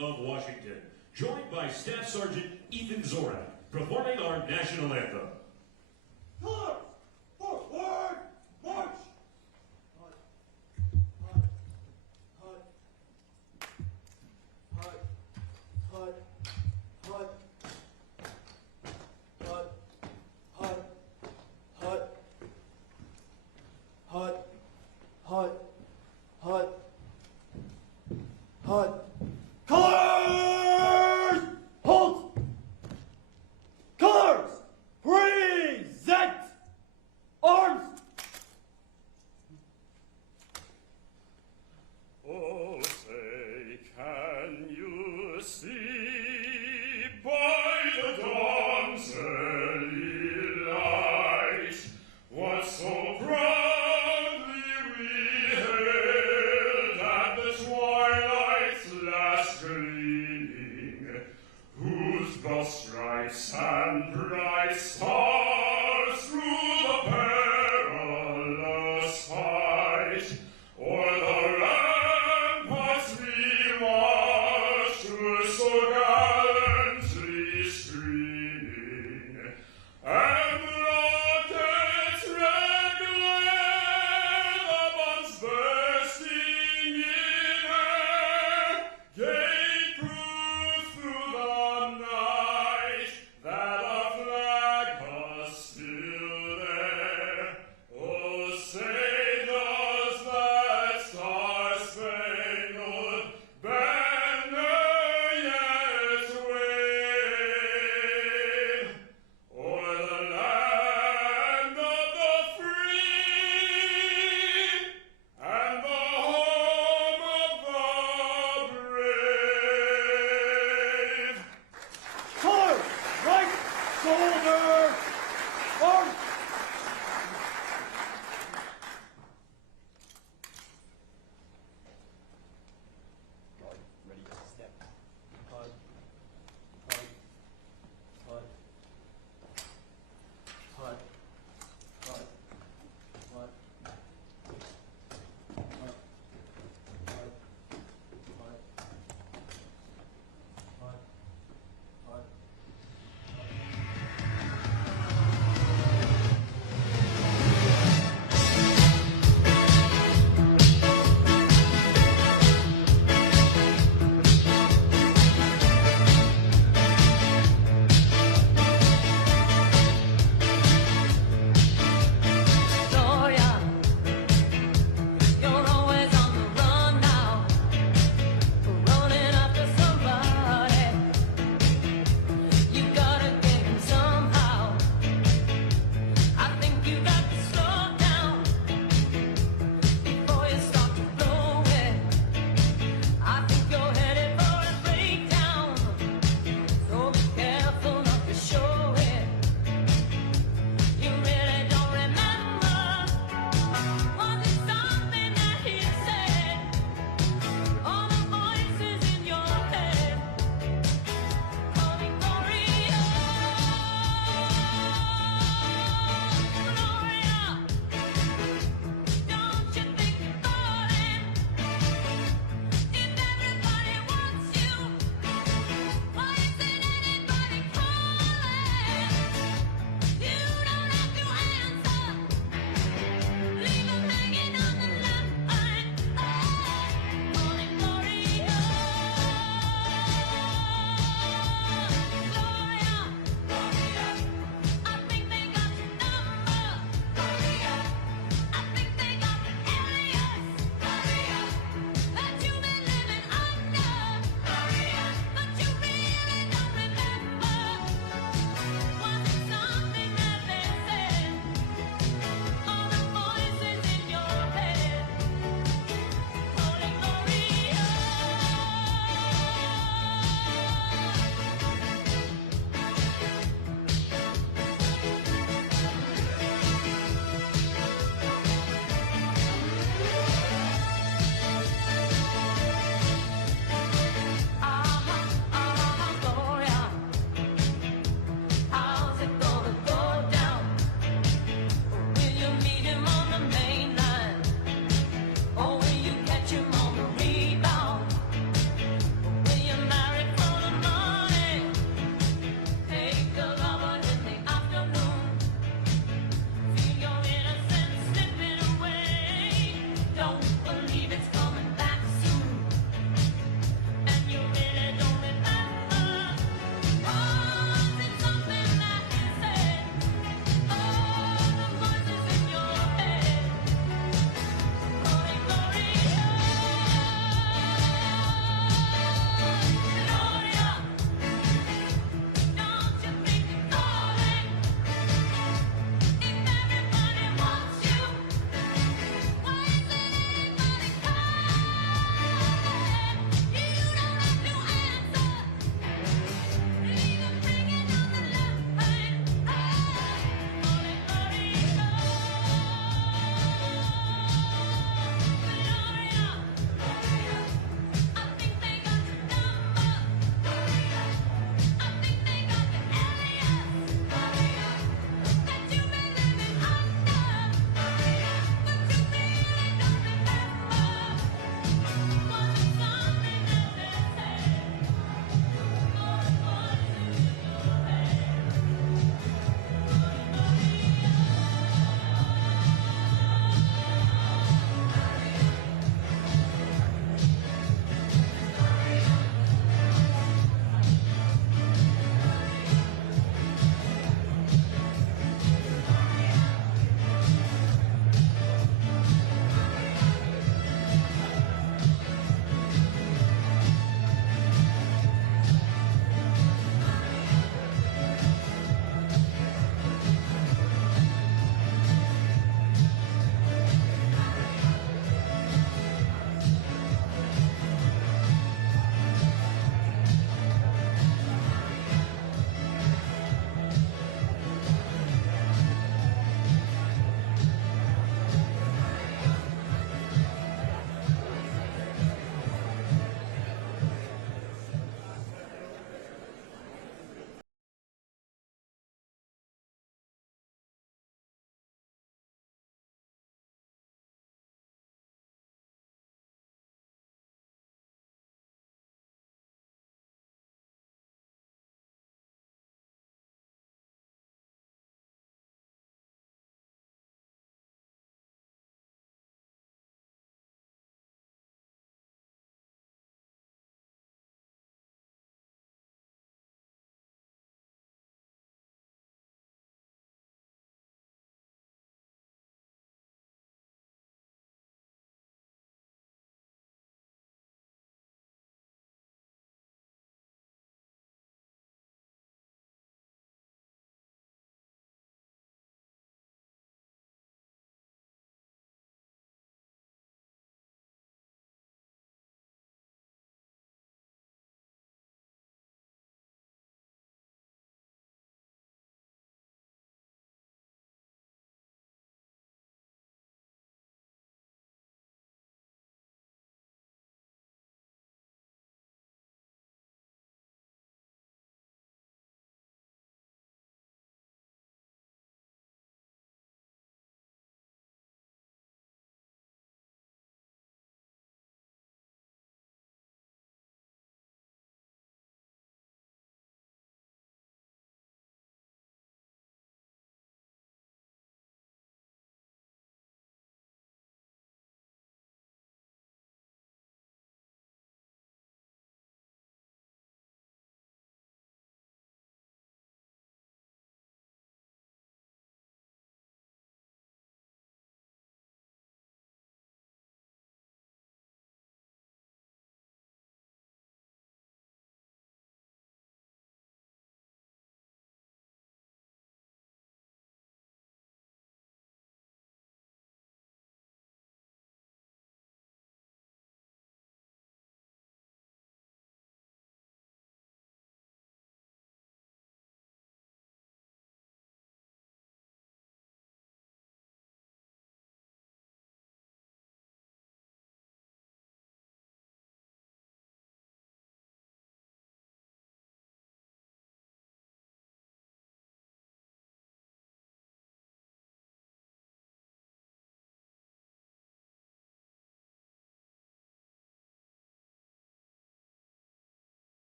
of Washington, joined by Staff Sergeant Ethan Zorak, performing our national anthem. Colors! Forward! March! Colors! Halt! Colors! Present! Arms! Oh, say, can you see by the dawn's early light what so proudly we hailed at the twilight's last gleaming, whose broad stripes and bright stars through the perilous fight o'er the ramparts we watched were so gallantly streaming, and rockets' red glare, the bombs bursting in air, gave proof through the night that our flag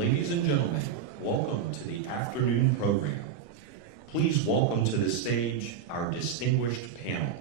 Ladies and gentlemen, welcome to the afternoon program. Please welcome to the stage our distinguished panel.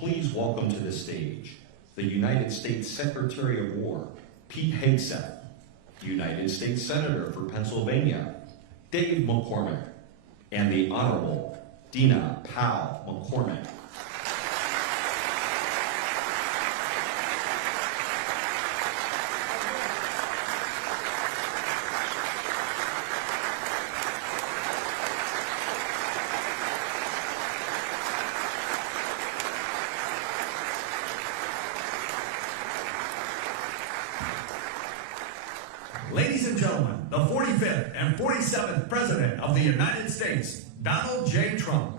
please welcome to the stage the United States Secretary of War, Pete Hegseth, United States Senator for Pennsylvania, Dave McCormick, and the Honorable Dina Powell McCormick. Ladies and gentlemen, the 45th and 47th President of the United States, Donald J. Trump.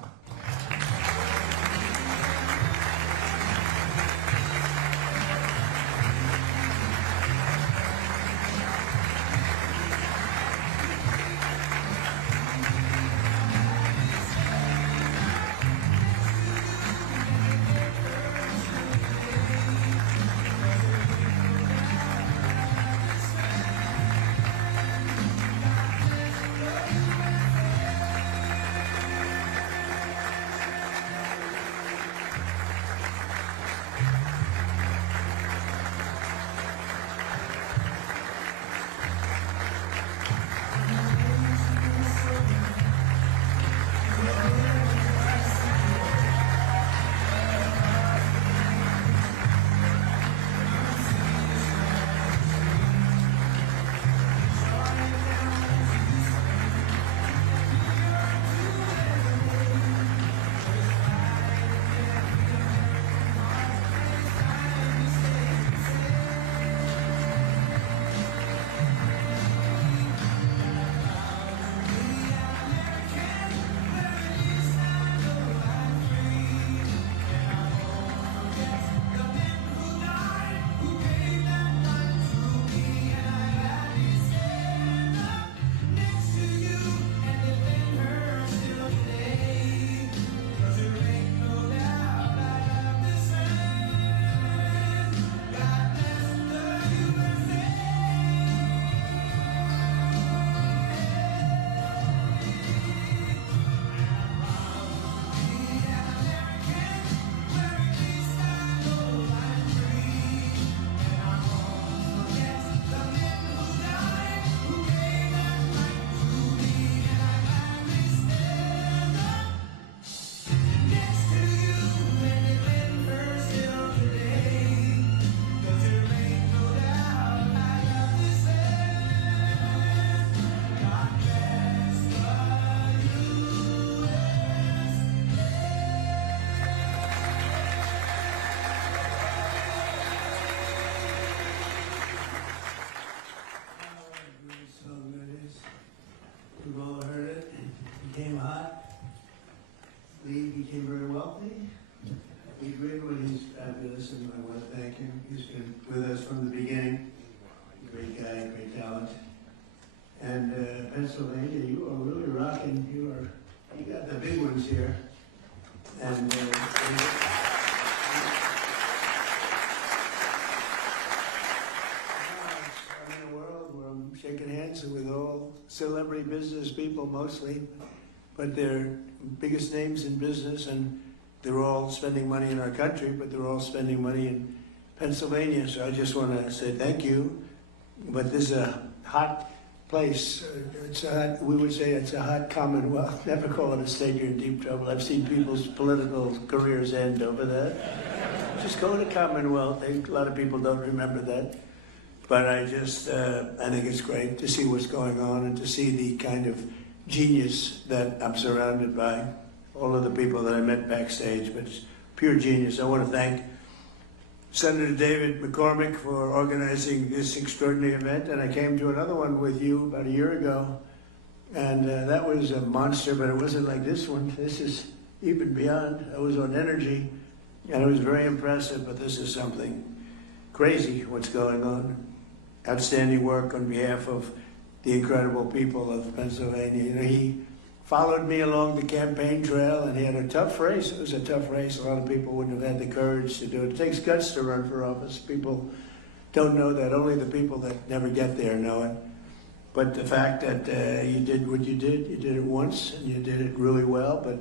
We've all heard it. He became hot. Lee became very wealthy. Lee Greenwood, he's fabulous, and I want to thank him. He's been with us from the beginning. Great guy, great talent. And Pennsylvania, you are really rocking. You got the big ones here. And I'm in a world where I'm shaking hands with all celebrity business people mostly, but they're biggest names in business, and they're all spending money in our country, but they're all spending money in Pennsylvania. So I just want to say thank you. But this is a hot place. We would say it's a hot commonwealth. Never call it a state, you're in deep trouble. I've seen people's political careers end over that. Just go to Commonwealth. A lot of people don't remember that. But I think it's great to see what's going on and to see the kind of genius that I'm surrounded by. All of the people that I met backstage, but it's pure genius. I want to thank Senator David McCormick for organizing this extraordinary event, and I came to another one with you about a year ago, and that was a monster, but it wasn't like this one. This is even beyond. I was on energy, and it was very impressive, but this is something crazy what's going on. Outstanding work on behalf of the incredible people of Pennsylvania. You know, he followed me along the campaign trail, and he had a tough race. It was a tough race. A lot of people wouldn't have had the courage to do it. It takes guts to run for office. People don't know that. Only the people that never get there know it. But the fact that you did what you did it once, and you did it really well. But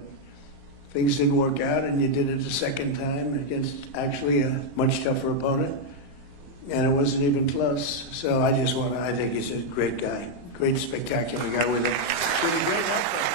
things didn't work out, and you did it a second time against actually a much tougher opponent, and it wasn't even close. So I think he's a great guy, great spectacular guy with a great effort.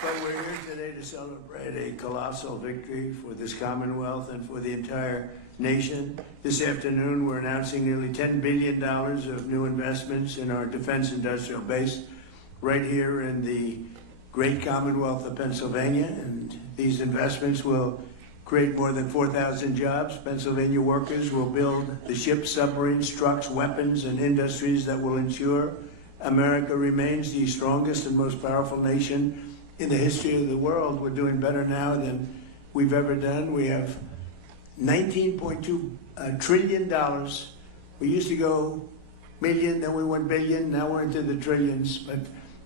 But we're here today to celebrate a colossal victory for this Commonwealth and for the entire nation. This afternoon, we're announcing nearly $10 billion of new investments in our defense industrial base right here in the great Commonwealth of Pennsylvania. And these investments will create more than 4,000 jobs. Pennsylvania workers will build the ships, submarines, trucks, weapons, and industries that will ensure America remains the strongest and most powerful nation in the history of the world. We're doing better now than we've ever done. We have $19.2 trillion. We used to go million, then we went billion, now we're into the trillions, but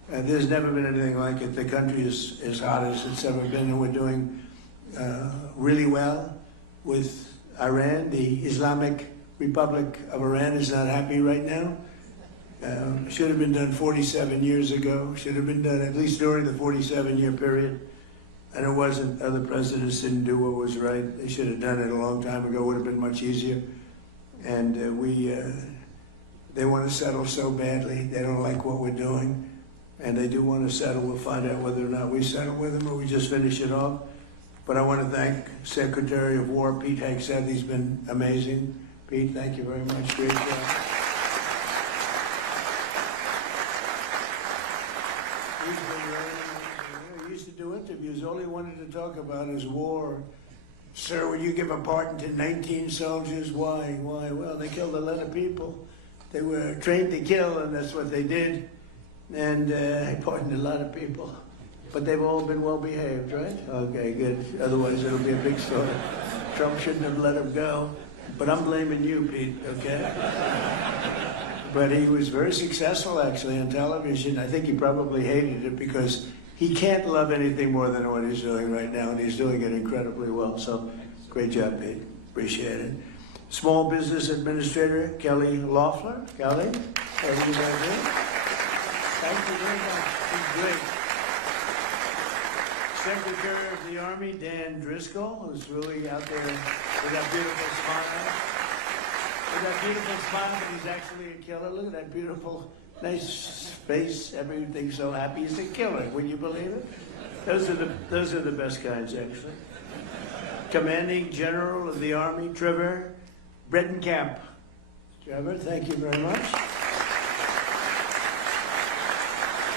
there's never been anything like it. The country is as hot as it's ever been, and we're doing really well with Iran. The Islamic Republic of Iran is not happy right now. Should have been done 47 years ago. Should have been done at least during the 47-year period. And it wasn't. Other presidents didn't do what was right. They should have done it a long time ago. It would have been much easier. And they want to settle so badly. They don't like what we're doing. And they do want to settle. We'll find out whether or not we settle with them or we just finish it off. But I want to thank Secretary of War Pete Hegseth. He's been amazing. Pete, thank you very much. Great job. He used to do interviews. All he wanted to talk about is war. Sir, will you give a pardon to 19 soldiers? Why? Well, they killed a lot of people. They were trained to kill, and that's what they did. And I pardoned a lot of people. But they've all been well behaved, right? Okay, good. Otherwise, it'll be a big story. Trump shouldn't have let him go. But I'm blaming you, Pete, okay? But he was very successful, actually, on television. I think he probably hated it because he can't love anything more than what he's doing right now, and he's doing it incredibly well. So, great job, Pete. Appreciate it. Small Business Administrator Kelly Loeffler. Kelly, how are you guys doing? Thank you very much. He's great. Secretary of the Army Dan Driscoll, who's really out there with that beautiful smile. With that beautiful smile, but he's actually a killer. Look at that beautiful, nice face. Everything's so happy. He's a killer. Would you believe it? Those are the best kinds, actually. Commanding General of the Army, Trevor Bredenkamp. Trevor, thank you very much.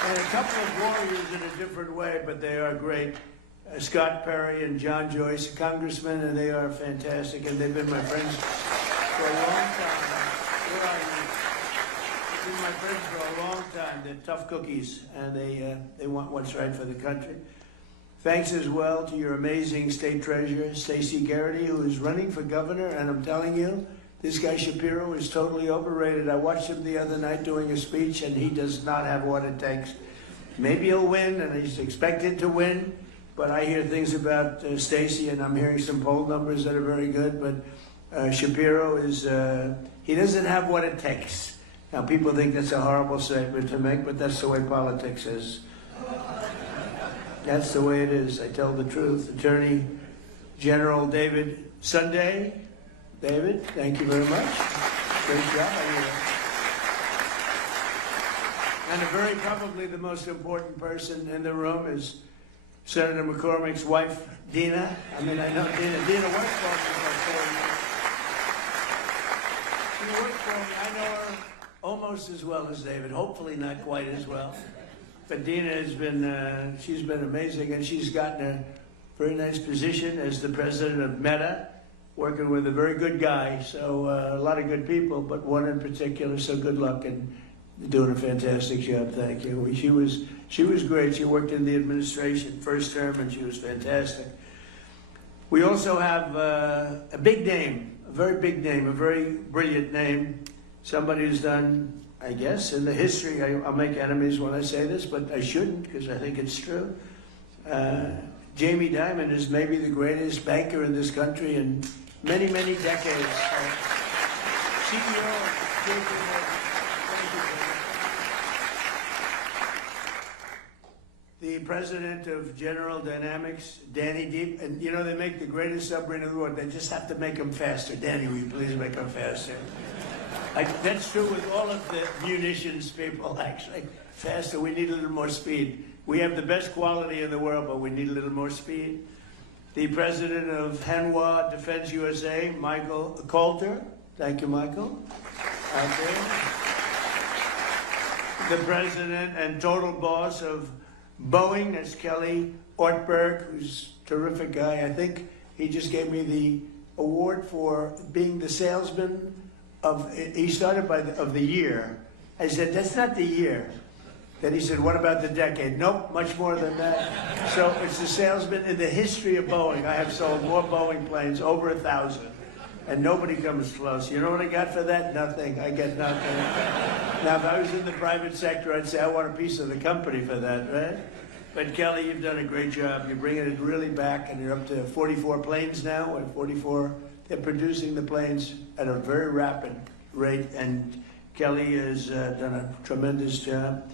And a couple of warriors in a different way, but they are great. Scott Perry and John Joyce, congressmen, and they are fantastic, and they've been my friends for a long time. Where are you? They've been my friends for a long time. They're tough cookies, and they want what's right for the country. Thanks as well to your amazing state treasurer, Stacey Garrity, who is running for governor, and I'm telling you, this guy Shapiro is totally overrated. I watched him the other night doing a speech, and he does not have what it takes. Maybe he'll win, and he's expected to win, but I hear things about Stacey, and I'm hearing some poll numbers that are very good, but Shapiro is, he doesn't have what it takes. Now, people think that's a horrible statement to make, but that's the way politics is. That's the way it is. I tell the truth. Attorney General David Sunday. David, thank you very much. Great job. And very probably the most important person in the room is Senator McCormick's wife, Dina. I mean, I know Dina. Dina works for me for 4 years. She works for me. I know her almost as well as David. Hopefully not quite as well. But Dina has been, she's been amazing, and she's gotten a very nice position as the president of Meta, working with a very good guy. So a lot of good people, but one in particular. So good luck, and doing a fantastic job. Thank you. She was great. She worked in the administration first term, and she was fantastic. We also have a big name, a very big name, a very brilliant name. Somebody who's done, I guess, in the history, I'll make enemies when I say this, but I shouldn't because I think it's true. Jamie Dimon is maybe the greatest banker in this country in many, many decades. CEO of JP Morgan. the president of General Dynamics, Danny Deep, and you know, they make the greatest submarine in the world. They just have to make them faster. Danny, will you please make them faster? That's true with all of the munitions people, actually. Faster, we need a little more speed. We have the best quality in the world, but we need a little more speed. The president of Hanwha Defense USA, Michael Coulter. Thank you, Michael. Out there. The president and total boss of Boeing, that's Kelly Ortberg, who's a terrific guy. I think he just gave me the award for being the salesman he started of the year. I said, that's not the year. Then he said, what about the decade? Nope, much more than that. So it's the salesman in the history of Boeing. I have sold more Boeing planes, over 1,000. And nobody comes close. You know what I got for that? Nothing. I get nothing. Now, if I was in the private sector, I'd say I want a piece of the company for that, right? But Kelly, you've done a great job. You're bringing it really back, and you're up to 44 planes now. Or 44. They're producing the planes at a very rapid rate, and Kelly has done a tremendous job.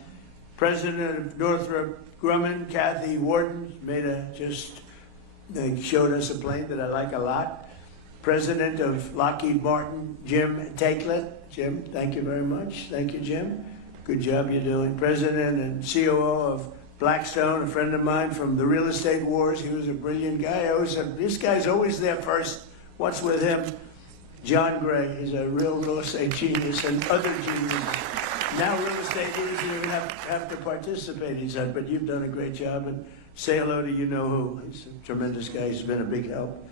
President of Northrop Grumman, Kathy Warden, showed us a plane that I like a lot. President of Lockheed Martin, Jim Takelett. Jim, thank you very much. Thank you, Jim. Good job you're doing. President and COO of Blackstone, a friend of mine from the real estate wars. He was a brilliant guy. I always said, this guy's always there first. What's with him? John Gray. He's a real estate genius, and other geniuses. Now real estate leaders don't even have to participate, he said, but you've done a great job, and say hello to you-know-who. He's a tremendous guy. He's been a big help.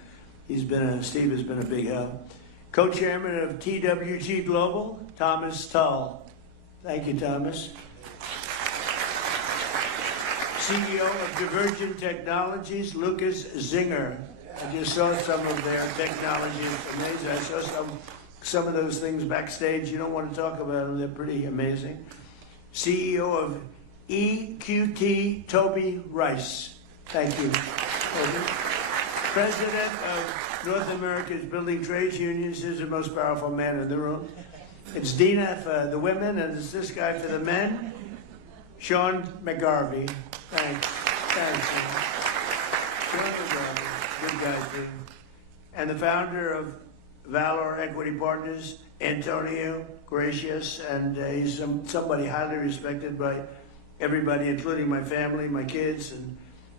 Steve has been a big help. Co-chairman of TWG Global, Thomas Tull. Thank you, Thomas. CEO of Divergent Technologies, Lucas Zinger. I just saw some of their technology. It's amazing. I saw some of those things backstage. You don't want to talk about them. They're pretty amazing. CEO of EQT, Toby Rice. Thank you, Toby. President of North America's Building Trades Unions. Is the most powerful man in the room. It's Dina for the women, and it's this guy for the men. Sean McGarvey. Thanks. Sean McGarvey. Good guy, too. And the founder of Valor Equity Partners, Antonio Gracious, and he's somebody highly respected by everybody, including my family, my kids, and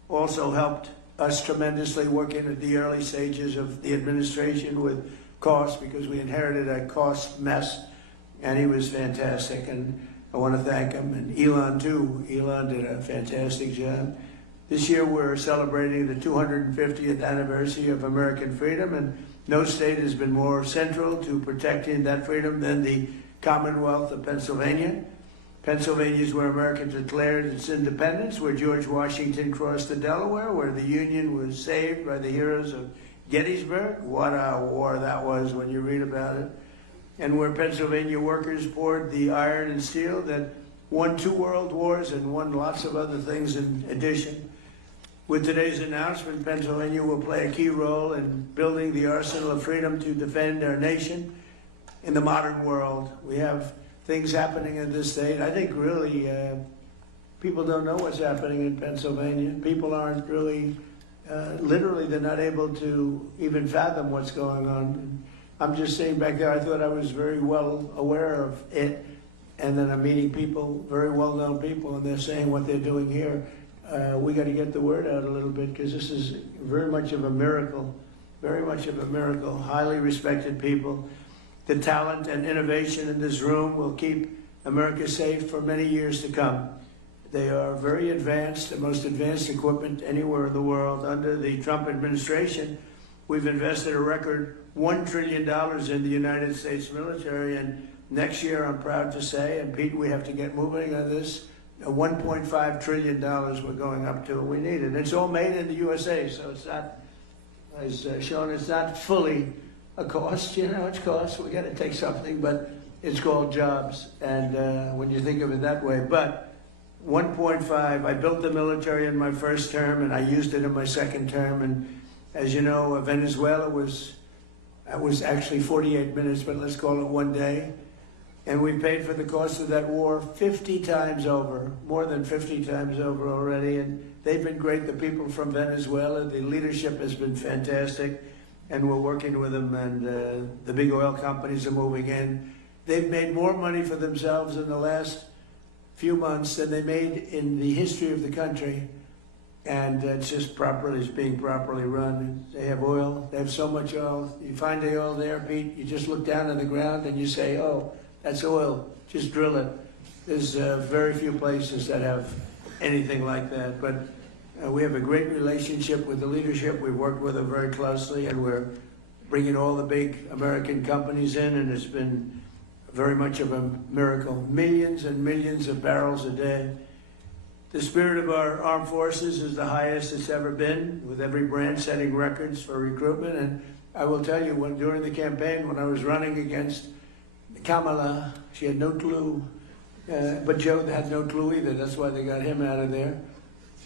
also helped us tremendously working at the early stages of the administration with cost, because we inherited a cost mess, and he was fantastic, and I want to thank him, and Elon too. Elon did a fantastic job. This year we're celebrating the 250th anniversary of American freedom, and no state has been more central to protecting that freedom than the Commonwealth of Pennsylvania. Pennsylvania is where America declared its independence, where George Washington crossed the Delaware, where the Union was saved by the heroes of Gettysburg. What a war that was when you read about it. And where Pennsylvania workers poured the iron and steel that won 2 world wars and won lots of other things in addition. With today's announcement, Pennsylvania will play a key role in building the arsenal of freedom to defend our nation in the modern world. We have things happening in this state. I think really people don't know what's happening in Pennsylvania. People aren't really, literally they're not able to even fathom what's going on. I'm just saying back there, I thought I was very well aware of it. And then I'm meeting people, very well-known people, and they're saying what they're doing here. We got to get the word out a little bit, because this is very much of a miracle, highly respected people. The talent and innovation in this room will keep America safe for many years to come. They are very advanced, the most advanced equipment anywhere in the world. Under the Trump administration, we've invested a record $1 trillion in the United States military, and next year, I'm proud to say, and Pete, we have to get moving on this, $1.5 trillion we're going up to. We need it. And it's all made in the USA, so it's not, as Sean, it's not fully a cost. You know, it's cost. We got to take something, but it's called jobs. And when you think of it that way, but 1.5, I built the military in my first term, and I used it in my second term. And as you know, Venezuela was actually 48 minutes, but let's call it one day. And we paid for the cost of that war 50 times over, more than 50 times over already. And they've been great. The people from Venezuela, the leadership has been fantastic. And we're working with them, and the big oil companies are moving in. They've made more money for themselves in the last few months than they made in the history of the country. And it's just it's being properly run. They have oil, they have so much oil. You find the oil there, Pete, you just look down on the ground and you say, oh, that's oil, just drill it. There's very few places that have anything like that. But we have a great relationship with the leadership. We've worked with them very closely, and we're bringing all the big American companies in, and it's been very much of a miracle. Millions and millions of barrels a day. The spirit of our armed forces is the highest it's ever been, with every branch setting records for recruitment. And I will tell you, during the campaign, when I was running against Kamala, she had no clue, but Joe had no clue either. That's why they got him out of there.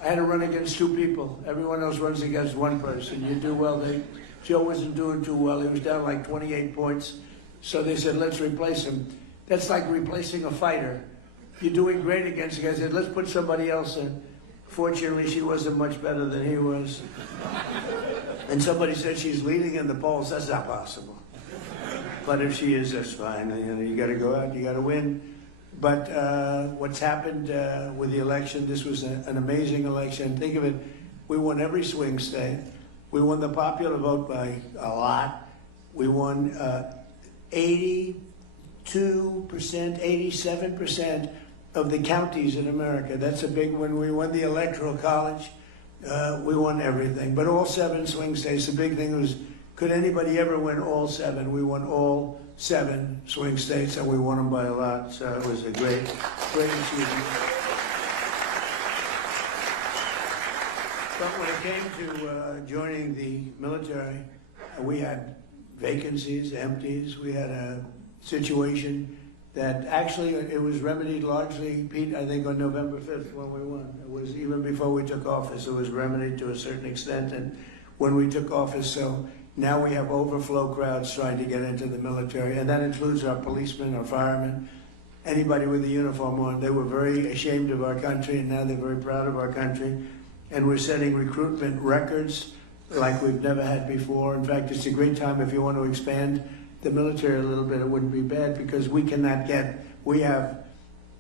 I had to run against two people. Everyone else runs against one person. You do well. Joe wasn't doing too well. He was down like 28 points. So they said, let's replace him. That's like replacing a fighter. You're doing great against the guy. I said, let's put somebody else in. Fortunately, she wasn't much better than he was. And somebody said she's leading in the polls. That's not possible. But if she is, that's fine. You got to go out. You got to win. But what's happened with the election, this was an amazing election. Think of it, we won every swing state. We won the popular vote by a lot. We won 82%, 87% of the counties in America. That's a big one. We won the Electoral College. We won everything. But all 7 swing states, the big thing was, could anybody ever win all 7? We won all 7 swing states, and we won them by a lot. So it was a great achievement. But when it came to joining the military, we had vacancies, empties. We had a situation that actually it was remedied largely, Pete, I think on November 5th when we won. It was even before we took office, it was remedied to a certain extent. And when we took office, so now we have overflow crowds trying to get into the military, and that includes our policemen, our firemen, anybody with a uniform on. They were very ashamed of our country, and now they're very proud of our country. And we're setting recruitment records like we've never had before. In fact, it's a great time if you want to expand the military a little bit. It wouldn't be bad, because we have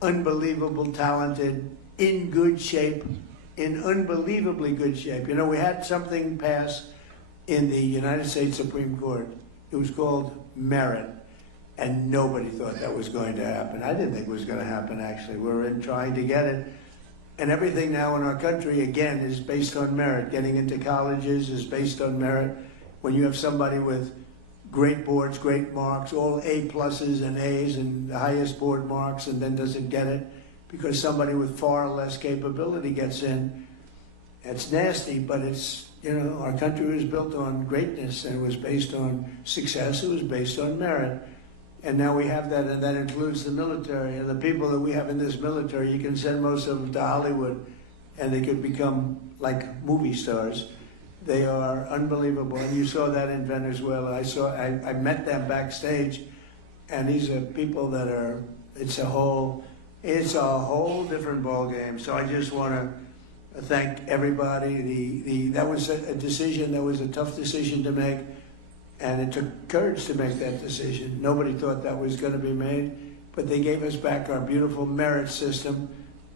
unbelievable talented, in good shape, in unbelievably good shape. You know, we had something pass in the United States Supreme Court. It was called merit, and nobody thought that was going to happen. I didn't think it was going to happen, actually. We're trying to get it. And everything now in our country, again, is based on merit. Getting into colleges is based on merit. When you have somebody with great boards, great marks, all A+s and A's and the highest board marks, and then doesn't get it because somebody with far less capability gets in, it's nasty, but it's, you know, our country was built on greatness, and it was based on success, it was based on merit. And now we have that, and that includes the military. And the people that we have in this military, you can send most of them to Hollywood, and they could become like movie stars. They are unbelievable, and you saw that in Venezuela. I met them backstage, and these are people that are, it's a whole different ball game. So I just want to thank everybody. That was a decision, that was a tough decision to make. And it took courage to make that decision. Nobody thought that was going to be made, but they gave us back our beautiful merit system,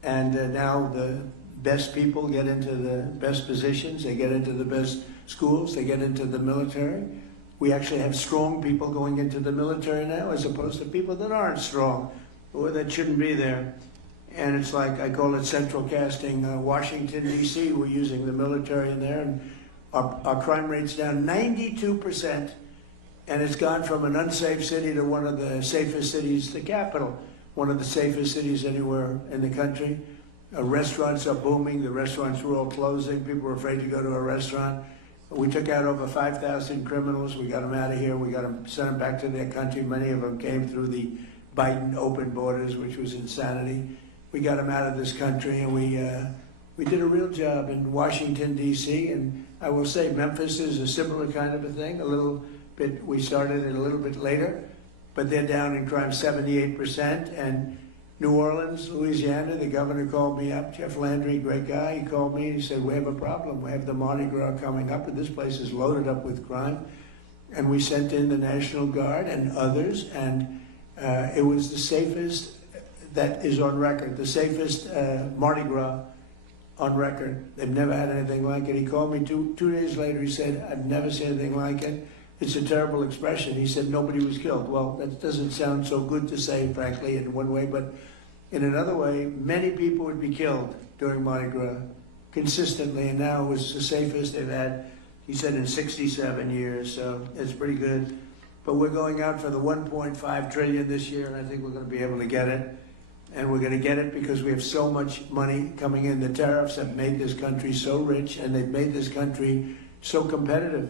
and now the best people get into the best positions, they get into the best schools, they get into the military. We actually have strong people going into the military now, as opposed to people that aren't strong, or that shouldn't be there. And it's like, I call it central casting. Washington, D.C., we're using the military in there, and our crime rate's down 92%, and it's gone from an unsafe city to one of the safest cities, the capital, one of the safest cities anywhere in the country. Restaurants are booming. The restaurants were all closing. People were afraid to go to a restaurant. We took out over 5,000 criminals. We got them out of here. We got them, sent them back to their country. Many of them came through the Biden open borders, which was insanity. We got them out of this country, and we did a real job in Washington, D.C., and I will say Memphis is a similar kind of a thing, a little bit. We started it a little bit later, but they're down in crime 78%. And New Orleans, Louisiana, the governor called me up, Jeff Landry, great guy. He called me and he said, we have a problem. We have the Mardi Gras coming up, and this place is loaded up with crime. And we sent in the National Guard and others, and it was the safest that is on record, the safest Mardi Gras on record. They've never had anything like it. He called me two days later. He said, I've never seen anything like it. It's a terrible expression. He said, nobody was killed. Well, that doesn't sound so good to say, frankly, in one way, but in another way, many people would be killed during Mardi Gras consistently, and now it was the safest they've had, he said, in 67 years, so it's pretty good. But we're going out for the 1.5 trillion this year, and I think we're going to be able to get it. And we're going to get it because we have so much money coming in. The tariffs have made this country so rich, and they've made this country so competitive.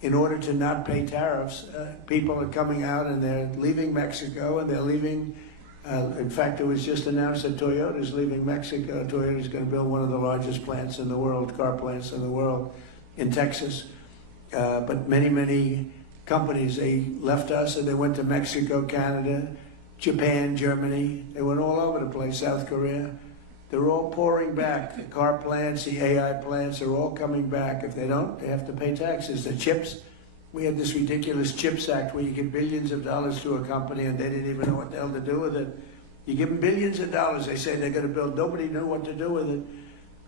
In order to not pay tariffs, people are coming out and they're leaving Mexico, and they're leaving. In fact, it was just announced that Toyota is leaving Mexico. Toyota is going to build one of the largest plants in the world, car plants in the world, in Texas. But many, many companies, they left us and they went to Mexico, Canada, Japan, Germany. They went all over the place, South Korea. They're all pouring back. The car plants, the AI plants are all coming back. If they don't, they have to pay taxes. The chips, we had this ridiculous CHIPS Act where you give billions of dollars to a company and they didn't even know what the hell to do with it. You give them billions of dollars, they say they're going to build. Nobody knew what to do with it.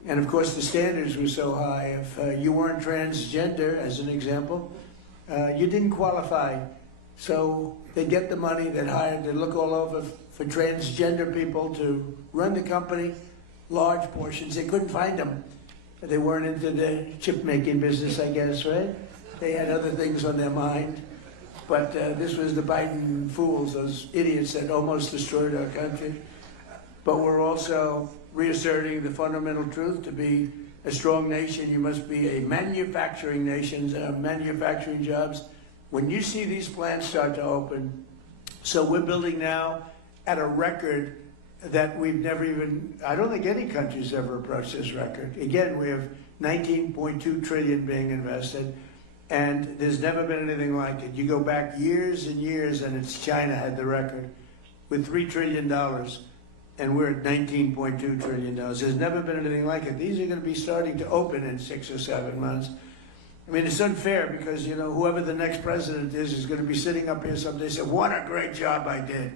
And of course, the standards were so high. If you weren't transgender, as an example, you didn't qualify. So they get the money, they'd look all over for transgender people to run the company, large portions. They couldn't find them. They weren't into the chip making business, I guess, right? They had other things on their mind. But this was the Biden fools, those idiots that almost destroyed our country. But we're also reasserting the fundamental truth: to be a strong nation, you must be a manufacturing nation, manufacturing jobs. When you see these plants start to open, so we're building now at a record that we've never even, I don't think any country's ever approached this record. Again, we have 19.2 trillion being invested, and there's never been anything like it. You go back years and years, and it's China had the record with $3 trillion, and we're at $19.2 trillion. There's never been anything like it. These are going to be starting to open in 6 or 7 months. I mean, it's unfair because, you know, whoever the next president is going to be sitting up here someday and say, what a great job I did.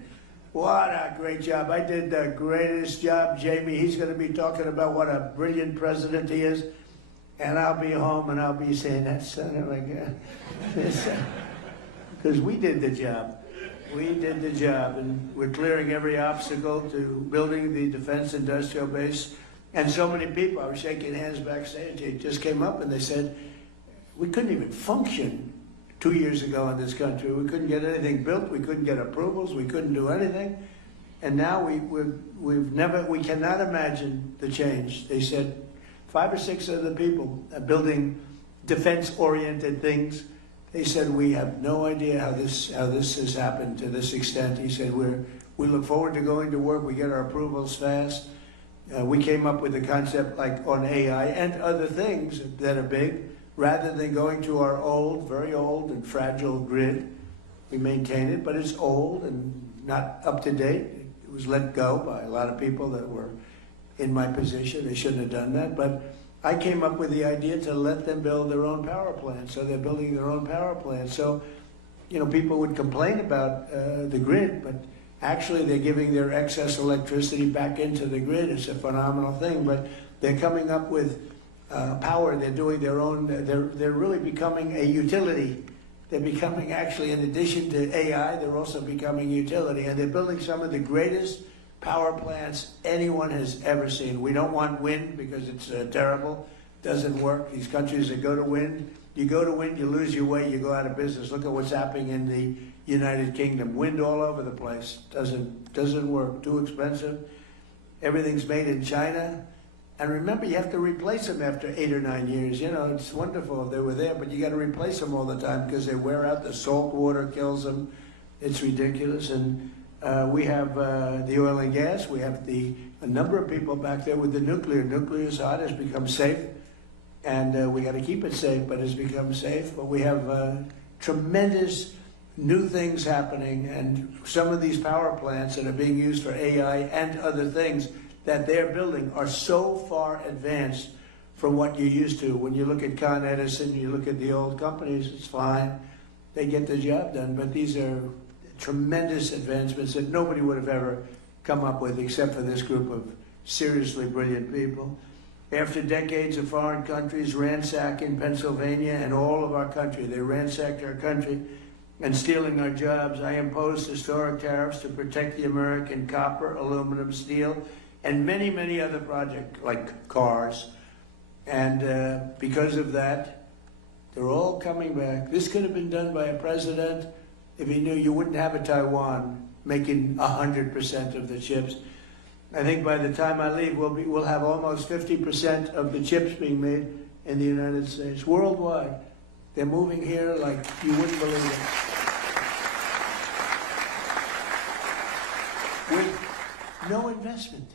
What a great job. I did the greatest job, Jamie. He's going to be talking about what a brilliant president he is. And I'll be home and I'll be saying, that son of a gun. Because we did the job. We did the job. And we're clearing every obstacle to building the defense industrial base. And so many people, I was shaking hands backstage, they just came up and they said, we couldn't even function 2 years ago in this country. We couldn't get anything built. We couldn't get approvals. We couldn't do anything. And now we cannot imagine the change. They said 5 or 6 other people are building defense-oriented things. They said, we have no idea how this has happened to this extent. He said, we look forward to going to work. We get our approvals fast. We came up with a concept like on AI and other things that are big. Rather than going to our old, very old and fragile grid, we maintain it, but it's old and not up to date. It was let go by a lot of people that were in my position. They shouldn't have done that. But I came up with the idea to let them build their own power plant. So they're building their own power plant. So, you know, people would complain about the grid, but actually they're giving their excess electricity back into the grid. It's a phenomenal thing. But they're coming up with power. They're doing their own. They're really becoming a utility. They're becoming, actually, in addition to AI, they're also becoming utility. And they're building some of the greatest power plants anyone has ever seen. We don't want wind because it's terrible. Doesn't work. These countries that go to wind, you go to wind, you lose your way, you go out of business. Look at what's happening in the United Kingdom. Wind all over the place. Doesn't work. Too expensive. Everything's made in China. And remember, you have to replace them after 8 or 9 years. You know, it's wonderful if they were there, but you got to replace them all the time because they wear out. The salt water kills them. It's ridiculous. And we have the oil and gas. We have a number of people back there with the nuclear. Nuclear is hot. It's become safe. And we got to keep it safe, but it's become safe. But we have tremendous new things happening, and some of these power plants that are being used for AI and other things that they're building are so far advanced from what you're used to. When you look at Con Edison, you look at the old companies, it's fine. They get the job done, but these are tremendous advancements that nobody would have ever come up with except for this group of seriously brilliant people. After decades of foreign countries ransacking Pennsylvania and all of our country, they ransacked our country and stealing our jobs. I imposed historic tariffs to protect the American copper, aluminum, steel, and many, many other projects like cars. And because of that, they're all coming back. This could have been done by a president if he knew you wouldn't have a Taiwan making 100% of the chips. I think by the time I leave, we'll have almost 50% of the chips being made in the United States. Worldwide, they're moving here like you wouldn't believe it. With no investment.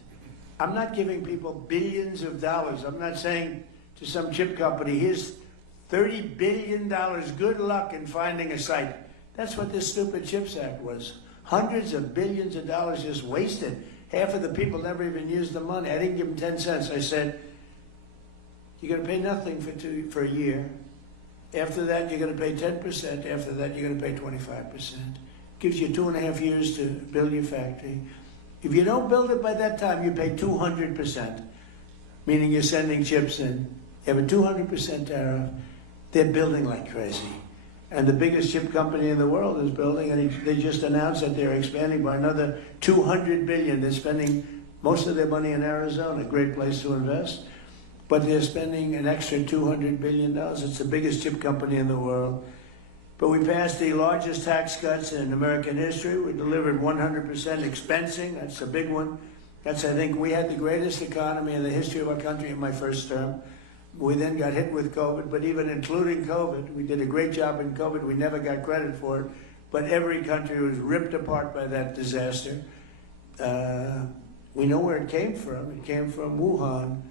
I'm not giving people billions of dollars. I'm not saying to some chip company, here's $30 billion, good luck in finding a site. That's what this stupid CHIPS Act was. Hundreds of billions of dollars just wasted. Half of the people never even used the money. I didn't give them 10 cents. I said, you're going to pay nothing for a year. After that, you're going to pay 10%. After that, you're going to pay 25%. Gives you 2.5 years to build your factory. If you don't build it by that time, you pay 200%, meaning you're sending chips in. You have a 200% tariff. They're building like crazy. And the biggest chip company in the world is building, and they just announced that they're expanding by another $200 billion. They're spending most of their money in Arizona, a great place to invest, but they're spending an extra $200 billion. It's the biggest chip company in the world. But we passed the largest tax cuts in American history. We delivered 100% expensing. That's a big one. I think, we had the greatest economy in the history of our country in my first term. We then got hit with COVID, but even including COVID, we did a great job in COVID. We never got credit for it, but every country was ripped apart by that disaster. We know where it came from. It came from Wuhan,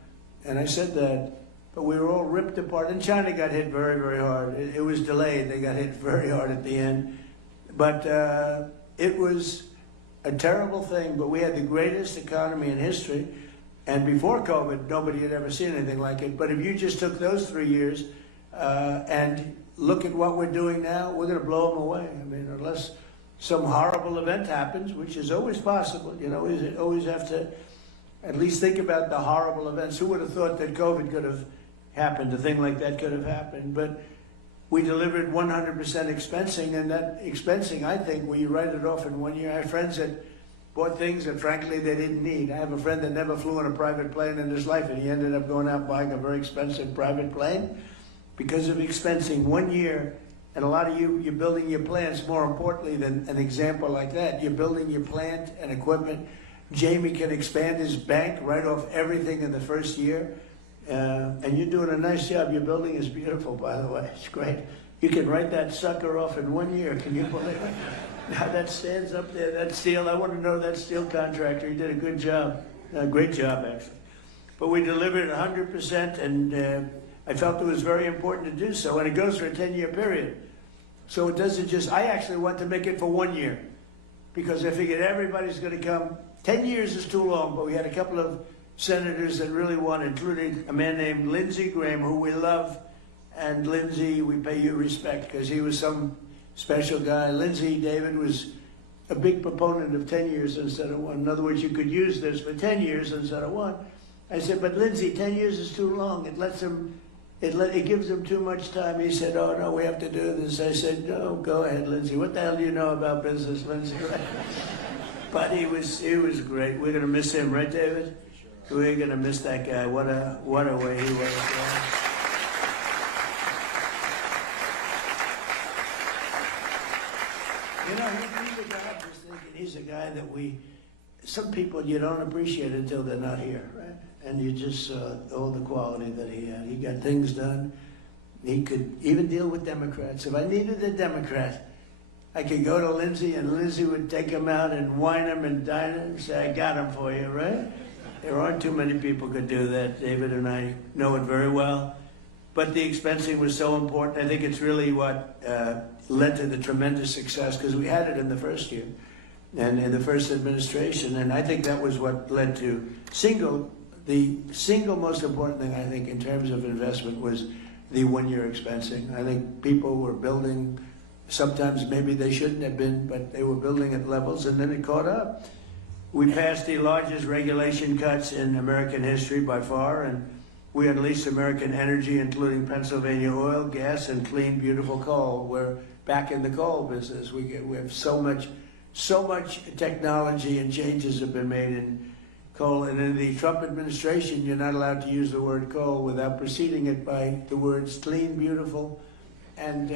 and I said that, but we were all ripped apart. And China got hit very, very hard. It was delayed. They got hit very hard at the end. But it was a terrible thing, but we had the greatest economy in history. And before COVID, nobody had ever seen anything like it. But if you just took those 3 years and look at what we're doing now, we're going to blow them away. I mean, unless some horrible event happens, which is always possible. You know, you always have to at least think about the horrible events. Who would have thought that COVID could have happened? A thing like that could have happened. But we delivered 100% expensing, and that expensing, I think, we write it off in 1 year. I have friends that bought things that, frankly, they didn't need. I have a friend that never flew in a private plane in his life, and he ended up going out buying a very expensive private plane because of expensing 1 year. And a lot of you're building your plants, more importantly than an example like that. You're building your plant and equipment. Jamie can expand his bank, write off everything in the first year. And you're doing a nice job. Your building is beautiful, by the way. It's great. You can write that sucker off in 1 year. Can you believe it? Now that stands up there, that steel. I want to know that steel contractor. He did a good job. A great job, actually. But we delivered 100%, and I felt it was very important to do so. And it goes for a 10-year period. So it doesn't just, I actually want to make it for 1 year, because I figured everybody's going to come. 10 years is too long, but we had a couple of senators that really wanted, including a man named Lindsey Graham, who we love. And Lindsey, we pay you respect, because he was some special guy. Lindsey, David, was a big proponent of 10 years instead of 1. In other words, you could use this for 10 years instead of 1. I said, but Lindsey, 10 years is too long. It gives them too much time. He said, oh no, we have to do this. I said, no, go ahead, Lindsey. What the hell do you know about business, Lindsey? But he was great. We're going to miss him, right, David? Sure. We're going to miss that guy. What a way he was. You know, he's a guy, I'm just thinking, he's a guy that some people you don't appreciate until they're not here, right? And you just saw all the quality that he had. He got things done. He could even deal with Democrats. If I needed a Democrat, I could go to Lindsey, and Lindsey would take him out and wine him and dine him and say, I got him for you, right? There aren't too many people could do that. David and I know it very well. But the expensing was so important. I think it's really what led to the tremendous success, because we had it in the first year and in the first administration. And I think that was what led to the single most important thing, I think, in terms of investment was the one-year expensing. I think people were building, sometimes maybe they shouldn't have been, but they were building at levels, and then it caught up. We passed the largest regulation cuts in American history by far, and we unleashed American energy, including Pennsylvania oil, gas, and clean, beautiful coal. We're back in the coal business. We have so much technology and changes have been made in coal. And in the Trump administration, you're not allowed to use the word coal without preceding it by the words clean, beautiful, and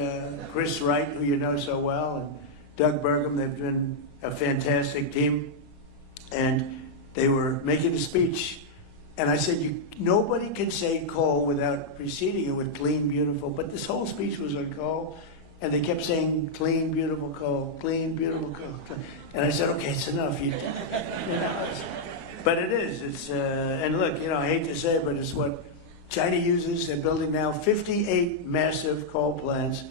Chris Wright, who you know so well, and Doug Burgum. They've been a fantastic team. And they were making a speech, and I said, nobody can say coal without preceding it with clean, beautiful. But this whole speech was on coal, and they kept saying clean, beautiful coal, clean, beautiful coal. And I said, okay, it's enough. But it is. It's and look, I hate to say it, but it's what China uses. They're building now 58 massive coal plants,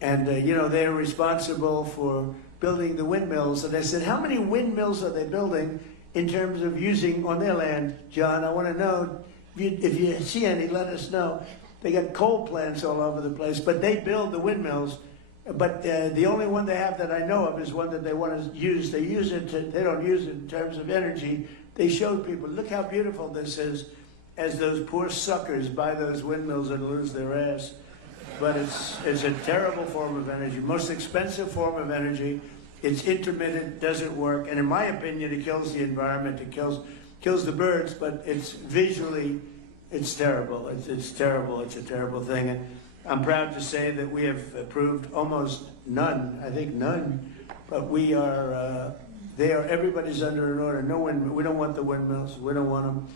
and they're responsible for building the windmills. And I said, how many windmills are they building in terms of using on their land, John? I want to know. If you see any, let us know. They got coal plants all over the place, but they build the windmills. But the only one they have that I know of is one that they want to use. They use it. They don't use it in terms of energy. They showed people, look how beautiful this is, as those poor suckers buy those windmills and lose their ass. But it's a terrible form of energy, most expensive form of energy. It's intermittent, doesn't work, and in my opinion, it kills the environment. It kills the birds, but it's visually, it's terrible. It's terrible. It's a terrible thing. And I'm proud to say that we have approved almost none. I think none, but we are. Everybody's under an order. No windmill. We don't want the windmills. We don't want them,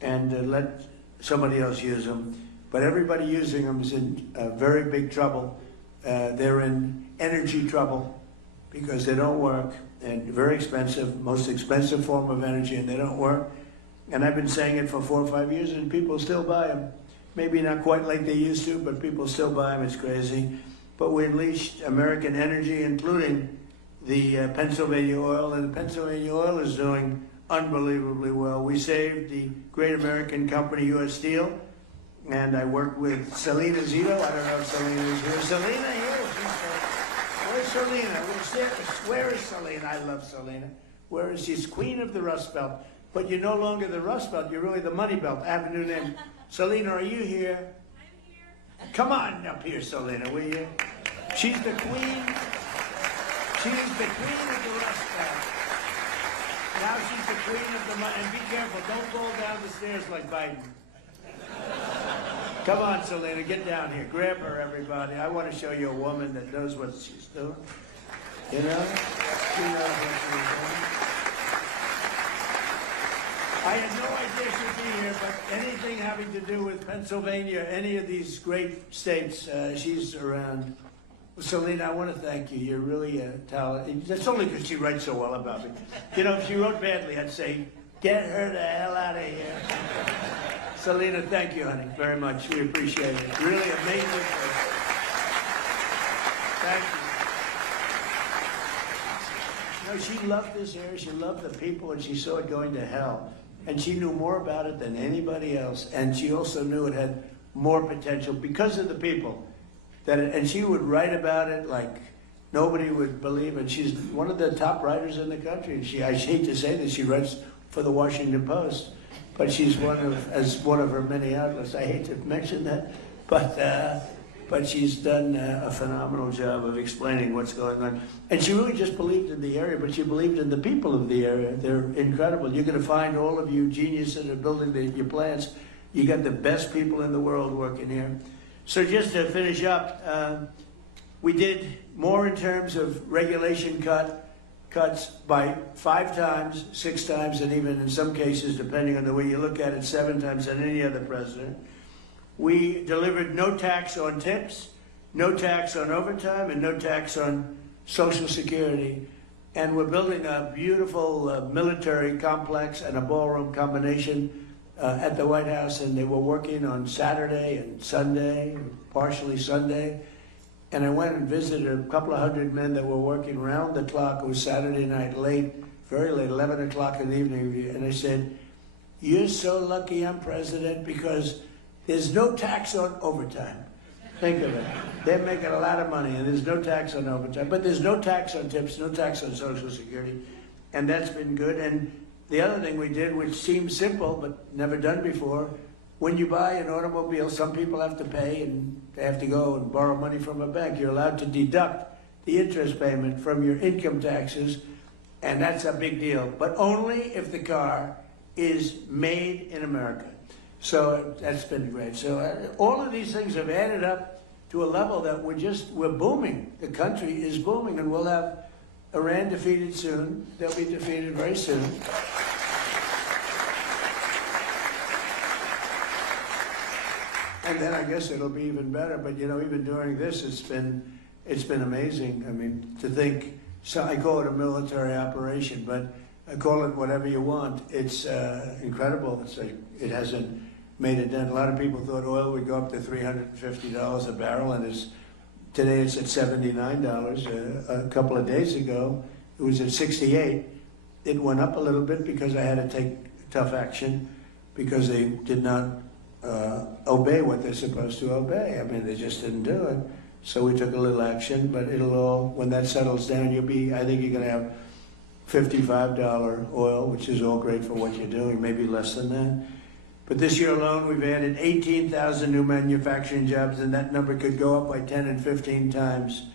and let somebody else use them. But everybody using them is in very big trouble. They're in energy trouble because they don't work, and very expensive, most expensive form of energy, and they don't work. And I've been saying it for 4 or 5 years, and people still buy them. Maybe not quite like they used to, but people still buy them. It's crazy. But we unleashed American energy, including the Pennsylvania oil, and the Pennsylvania oil is doing unbelievably well. We saved the great American company, U.S. Steel, and I worked with Selena Zito. I don't know if Selena is here. Selena here? Where's Selena? Where is Selena? I love Selena. Where is she? She's queen of the Rust Belt. But you're no longer the Rust Belt. You're really the Money Belt. I have a new name. Selena, are you here? I'm here. Come on up here, Selena, will you? She's the queen. She's the queen of the Rust Belt. Now she's the queen of the money. And be careful. Don't fall down the stairs like Biden. Come on, Selena, get down here. Grab her, everybody. I want to show you a woman that knows what she's doing. You know? She knows what she's doing. I had no idea she'd be here, but anything having to do with Pennsylvania, any of these great states, she's around. Selena, I want to thank you. You're really a talent. That's only because she writes so well about me. If she wrote badly, I'd say, get her the hell out of here. Selena, thank you, honey, very much. We appreciate it. Really amazing. Thank you. She loved this area. She loved the people, and she saw it going to hell. And she knew more about it than anybody else. And she also knew it had more potential because of the people. And she would write about it like nobody would believe. And she's one of the top writers in the country. And I hate to say this, she writes for the Washington Post. But she's one of her many outlets. I hate to mention that, but she's done a phenomenal job of explaining what's going on. And she really just believed in the area, but she believed in the people of the area. They're incredible. You're going to find all of you geniuses that are building your plants. You got the best people in the world working here. So just to finish up, we did more in terms of regulation cuts by 5 times, 6 times, and even in some cases, depending on the way you look at it, 7 times than any other president. We delivered no tax on tips, no tax on overtime, and no tax on Social Security. And we're building a beautiful military complex and a ballroom combination at the White House, and they were working on Saturday and Sunday, partially Sunday. And I went and visited a couple of hundred men that were working round the clock. It was Saturday night, late, very late, 11 o'clock in the evening. And I said, "You're so lucky I'm president because there's no tax on overtime." Think of it. They're making a lot of money and there's no tax on overtime. But there's no tax on tips, no tax on Social Security. And that's been good. And the other thing we did, which seems simple but never done before, when you buy an automobile, some people have to pay and they have to go and borrow money from a bank. You're allowed to deduct the interest payment from your income taxes, and that's a big deal. But only if the car is made in America. So that's been great. So all of these things have added up to a level that we're booming. The country is booming, and we'll have Iran defeated soon. They'll be defeated very soon. And then I guess it'll be even better. But you know, even during this, it's been amazing. I mean, to think. So I call it a military operation, but I call it whatever you want. It's incredible. It's like it hasn't made a dent. A lot of people thought oil would go up to $350 a barrel, and today it's at $79. A couple of days ago, it was at $68. It went up a little bit because I had to take tough action because they did not obey what they're supposed to obey. I mean, they just didn't do it. So we took a little action, but it'll all, when that settles down, I think you're going to have $55 oil, which is all great for what you're doing, maybe less than that. But this year alone, we've added 18,000 new manufacturing jobs, and that number could go up by 10 and 15 times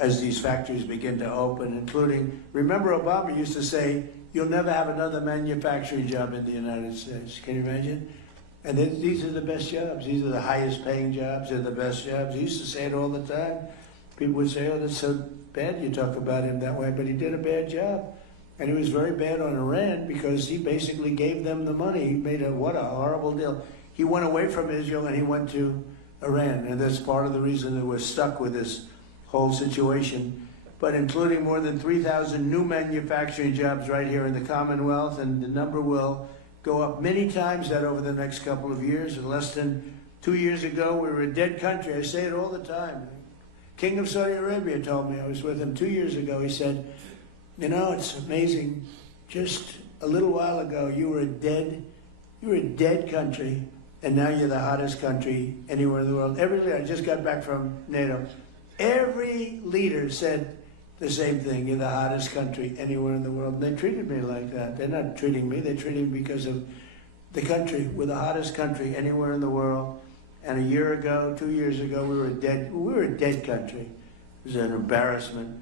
as these factories begin to open, including, remember Obama used to say, "You'll never have another manufacturing job in the United States." Can you imagine? And these are the best jobs. These are the highest paying jobs. They're the best jobs. He used to say it all the time. People would say, "Oh, that's so bad you talk about him that way," but he did a bad job. And he was very bad on Iran because he basically gave them the money. He made what a horrible deal. He went away from Israel and he went to Iran. And that's part of the reason that we're stuck with this whole situation. But including more than 3,000 new manufacturing jobs right here in the Commonwealth, and the number will go up many times that over the next couple of years. And less than 2 years ago, we were a dead country. I say it all the time. King of Saudi Arabia told me, I was with him 2 years ago, he said, "You know, it's amazing. Just a little while ago, you were a dead country, and now you're the hottest country anywhere in the world." Every leader, I just got back from NATO. Every leader said the same thing. "You're the hottest country anywhere in the world." And they treated me like that. They're not treating me. They're treating me because of the country. We're the hottest country anywhere in the world. And a year ago, 2 years ago, we were a dead country. It was an embarrassment.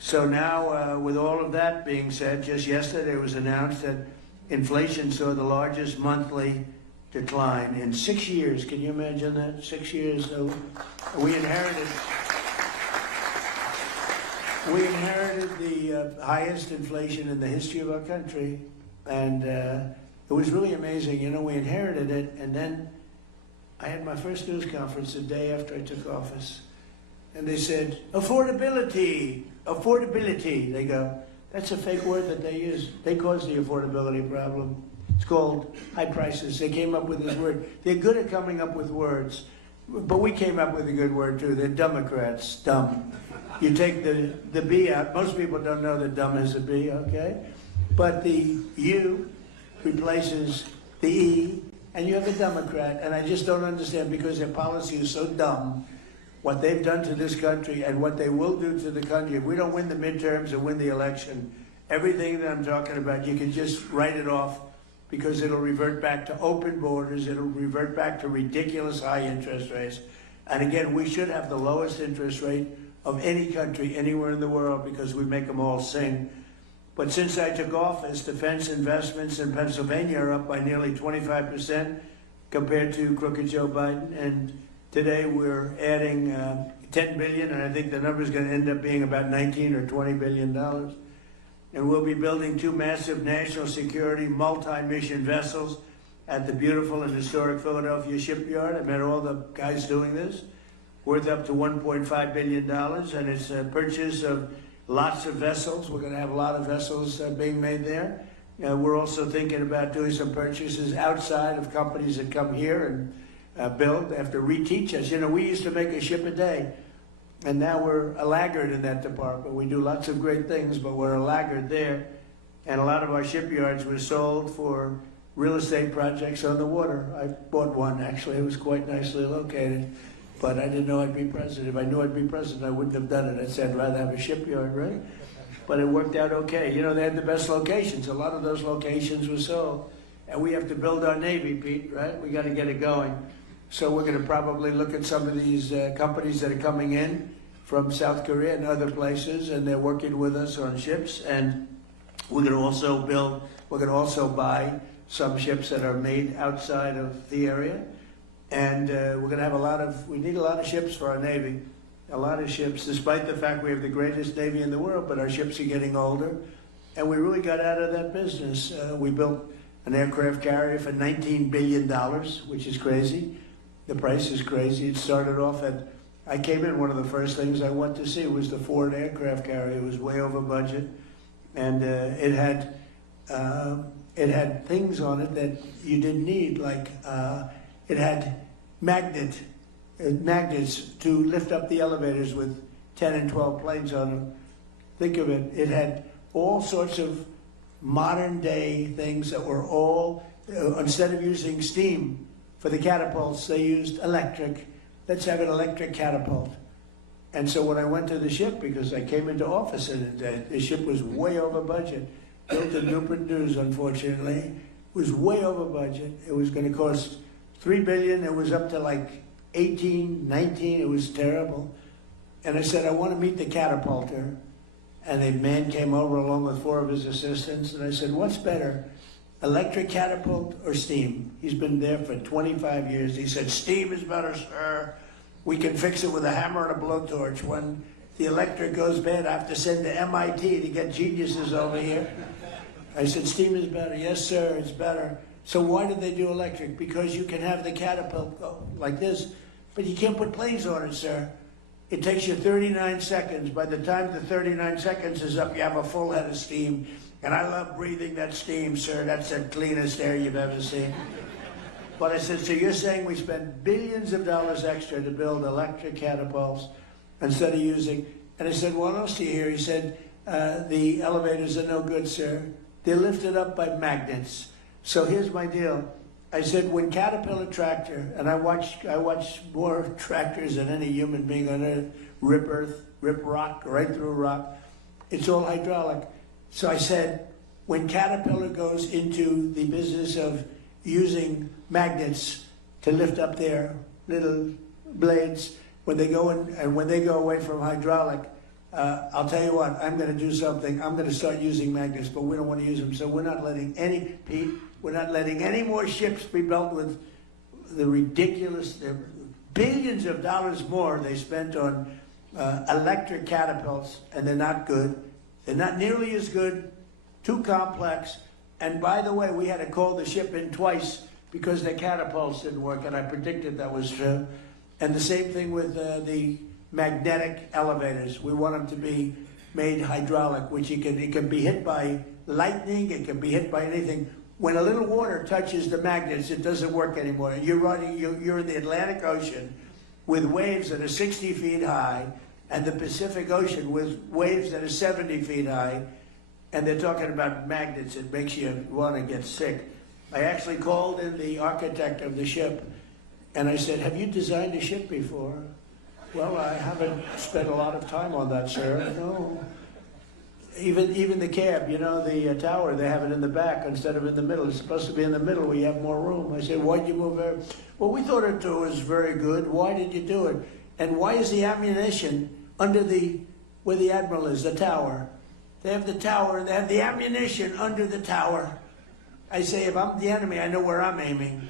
So now, with all of that being said, just yesterday it was announced that inflation saw the largest monthly decline in 6 years. Can you imagine that? 6 years. So we inherited the highest inflation in the history of our country. And it was really amazing. You know, we inherited it, and then I had my first news conference the day after I took office. And they said, affordability. They go, that's a fake word that they use. They caused the affordability problem. It's called high prices. They came up with this word. They're good at coming up with words. But we came up with a good word too. They're Democrats, dumb. You take the B out. Most people don't know that dumb is a B, okay? But the U replaces the E, and you have a Democrat. And I just don't understand, because their policy is so dumb, what they've done to this country and what they will do to the country. If we don't win the midterms or win the election, everything that I'm talking about, you can just write it off, because it'll revert back to open borders. It'll revert back to ridiculous high interest rates. And again, we should have the lowest interest rate of any country anywhere in the world, because we make them all sing. But since I took office, defense investments in Pennsylvania are up by nearly 25% compared to crooked Joe Biden. And today we're adding $10 billion, and I think the number is going to end up being about $19 or $20 billion. And we'll be building 2 massive national security multi-mission vessels at the beautiful and historic Philadelphia shipyard. I met all the guys doing this, worth up to $1.5 billion, and it's a purchase of lots of vessels. We're going to have a lot of vessels being made there. We're also thinking about doing some purchases outside of companies that come here and build, have to reteach us. You know, we used to make a ship a day. And now we're a laggard in that department. We do lots of great things, but we're a laggard there. And a lot of our shipyards were sold for real estate projects on the water. I bought one, actually. It was quite nicely located. But I didn't know I'd be president. If I knew I'd be president, I wouldn't have done it. I'd said I'd rather have a shipyard, right? But it worked out okay. You know, they had the best locations. A lot of those locations were sold. And we have to build our Navy, Pete, right? We got to get it going. So we're going to probably look at some of these companies that are coming in from South Korea and other places, and they're working with us on ships. And we're going to also buy some ships that are made outside of the area. And we're going to have we need a lot of ships for our Navy. A lot of ships, despite the fact we have the greatest Navy in the world, but our ships are getting older. And we really got out of that business. We built an aircraft carrier for $19 billion, which is crazy. The price is crazy. It started off I came in, one of the first things I went to see was the Ford aircraft carrier. It was way over budget. And it had things on it that you didn't need, like it had magnets to lift up the elevators with 10 and 12 planes on them. Think of it. It had all sorts of modern day things that were all, instead of using steam for the catapults, they used electric. Let's have an electric catapult. And so when I went to the ship, because I came into office and the ship was way over budget, built in Newport News, unfortunately, it was way over budget. It was going to cost $3 billion. It was up to like 18, 19. It was terrible. And I said, I want to meet the catapulter. And a man came over along with 4 of his assistants. And I said, what's better, electric catapult or steam? He's been there for 25 years. He said, steam is better, sir. We can fix it with a hammer and a blowtorch. When the electric goes bad, I have to send to MIT to get geniuses over here. I said, steam is better. Yes, sir, it's better. So why did they do electric? Because you can have the catapult go like this, but you can't put planes on it, sir. It takes you 39 seconds. By the time the 39 seconds is up, you have a full head of steam. And I love breathing that steam, sir. That's the cleanest air you've ever seen. But I said, so you're saying we spend billions of dollars extra to build electric catapults instead of using... And I said, what else do you hear? He said, the elevators are no good, sir. They're lifted up by magnets. So here's my deal. I said, when Caterpillar tractor, and I watch more tractors than any human being on earth, rip rock, right through rock. It's all hydraulic. So I said, when Caterpillar goes into the business of using magnets to lift up their little blades, when they go in and when they go away from hydraulic, I'll tell you what, I'm going to do something. I'm going to start using magnets, but we don't want to use them. So we're not letting any more ships be built with the ridiculous billions of dollars more they spent on electric catapults, and they're not good. They're not nearly as good, too complex. And by the way, we had to call the ship in twice because their catapults didn't work, and I predicted that was true. And the same thing with the magnetic elevators. We want them to be made hydraulic, which it can be hit by lightning, it can be hit by anything. When a little water touches the magnets, it doesn't work anymore. You're in the Atlantic Ocean with waves that are 60 feet high, and the Pacific Ocean with waves that are 70 feet high, and they're talking about magnets. It makes you want to get sick. I actually called in the architect of the ship, and I said, have you designed a ship before? Well, I haven't spent a lot of time on that, sir. No. Even the cab, the tower, they have it in the back instead of in the middle. It's supposed to be in the middle where you have more room. I said, why'd you move there? Well, we thought it was very good. Why did you do it? And why is the ammunition under where the admiral is, the tower? They have the tower, they have the ammunition under the tower. I say, if I'm the enemy, I know where I'm aiming.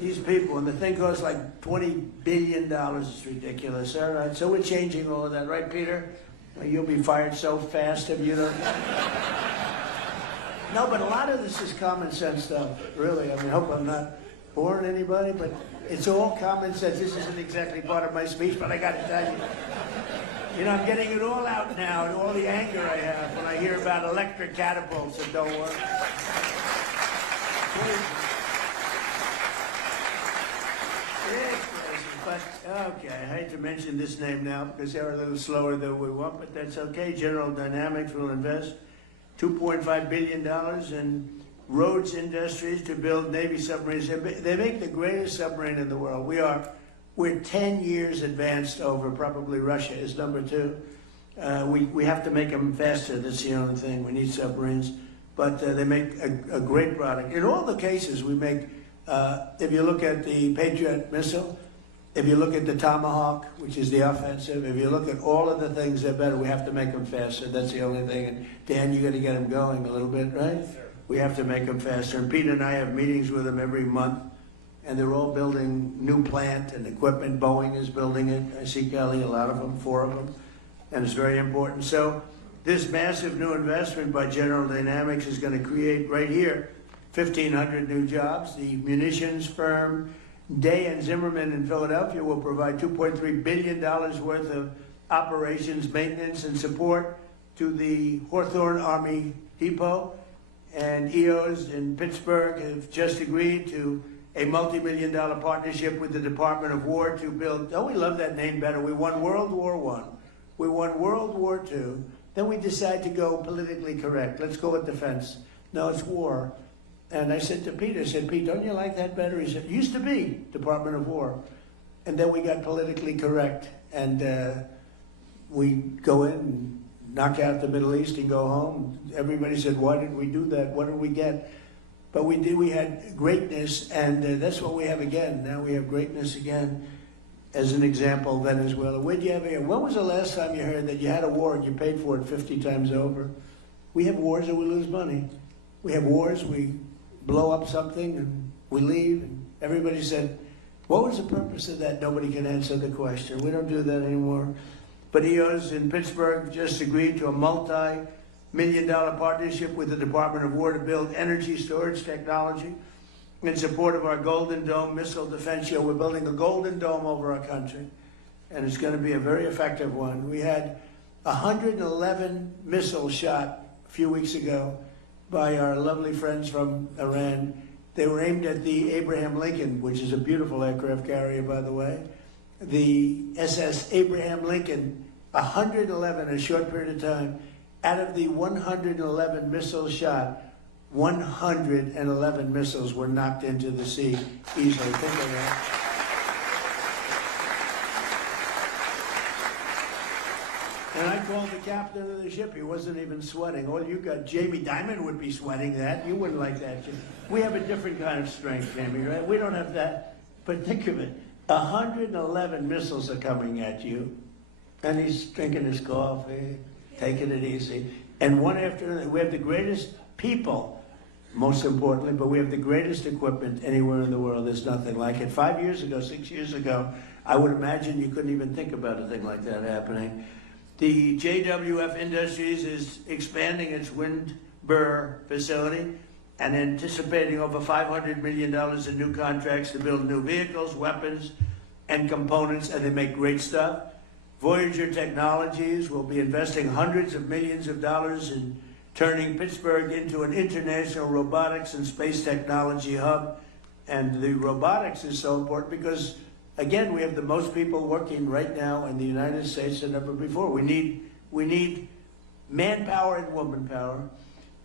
These people, and the thing costs like $20 billion. It's ridiculous. All right, so we're changing all of that, right, Peter? Well, you'll be fired so fast if you don't. No, but a lot of this is common sense stuff, really. I mean, I hope I'm not boring anybody, but it's all common sense. This isn't exactly part of my speech, but I got to tell you. I'm getting it all out now, and all the anger I have when I hear about electric catapults that don't work. It's crazy, but Okay, I hate to mention this name now because they're a little slower than we want, but that's okay. General Dynamics will invest $2.5 billion in Rhodes Industries to build Navy submarines. They make the greatest submarine in the world. We're 10 years advanced over probably Russia is number 2. We have to make them faster. That's the only thing. We need submarines. But they make a great product. In all the cases we make, if you look at the Patriot missile, if you look at the Tomahawk, which is the offensive, if you look at all of the things that are better, we have to make them faster. That's the only thing. And Dan, you got to get them going a little bit, right? Yes, sir. We have to make them faster. And Pete and I have meetings with them every month, and they're all building new plant and equipment. Boeing is building it. I see Kelly, a lot of them, 4 of them, and it's very important. So this massive new investment by General Dynamics is going to create right here 1,500 new jobs. The munitions firm Day and Zimmerman in Philadelphia will provide $2.3 billion worth of operations, maintenance, and support to the Hawthorne Army Depot. And EOS in Pittsburgh have just agreed to a multi-million-dollar partnership with the Department of War to build, oh, we love that name better. We won World War I. We won World War II. Then we decide to go politically correct. Let's go with defense. No, it's war. And I said to Pete, I said, Pete, don't you like that better? He said, used to be Department of War. And then we got politically correct. And we go in and knock out the Middle East and go home. Everybody said, why did we do that? What did we get? But we did. We had greatness, and that's what we have again. Now we have greatness again. As an example, Venezuela. Where'd you have here? When was the last time you heard that you had a war and you paid for it 50 times over? We have wars and we lose money. We have wars, we blow up something and we leave. And everybody said, what was the purpose of that? Nobody can answer the question. We don't do that anymore. But EOS in Pittsburgh just agreed to a multi-million-dollar partnership with the Department of War to build energy storage technology in support of our Golden Dome missile defense show. We're building a Golden Dome over our country, and it's going to be a very effective one. We had 111 missiles shot a few weeks ago by our lovely friends from Iran. They were aimed at the Abraham Lincoln, which is a beautiful aircraft carrier, by the way. The SS Abraham Lincoln, 111 in a short period of time. Out of the 111 missiles shot, 111 missiles were knocked into the sea easily. Think of that. And I called the captain of the ship. He wasn't even sweating. All you got, Jamie Dimon would be sweating that. You wouldn't like that. We have a different kind of strength, Jamie, right? We don't have that. But think of it. 111 missiles are coming at you. And he's drinking his coffee, taking it easy. And one after another, we have the greatest people, most importantly, but we have the greatest equipment anywhere in the world. There's nothing like it. 5 years ago, 6 years ago, I would imagine you couldn't even think about a thing like that happening. The JWF Industries is expanding its Windber facility and anticipating over $500 million in new contracts to build new vehicles, weapons, and components, and they make great stuff. Voyager Technologies will be investing hundreds of millions of dollars in turning Pittsburgh into an international robotics and space technology hub. And the robotics is so important because, again, we have the most people working right now in the United States than ever before. We need manpower and woman power.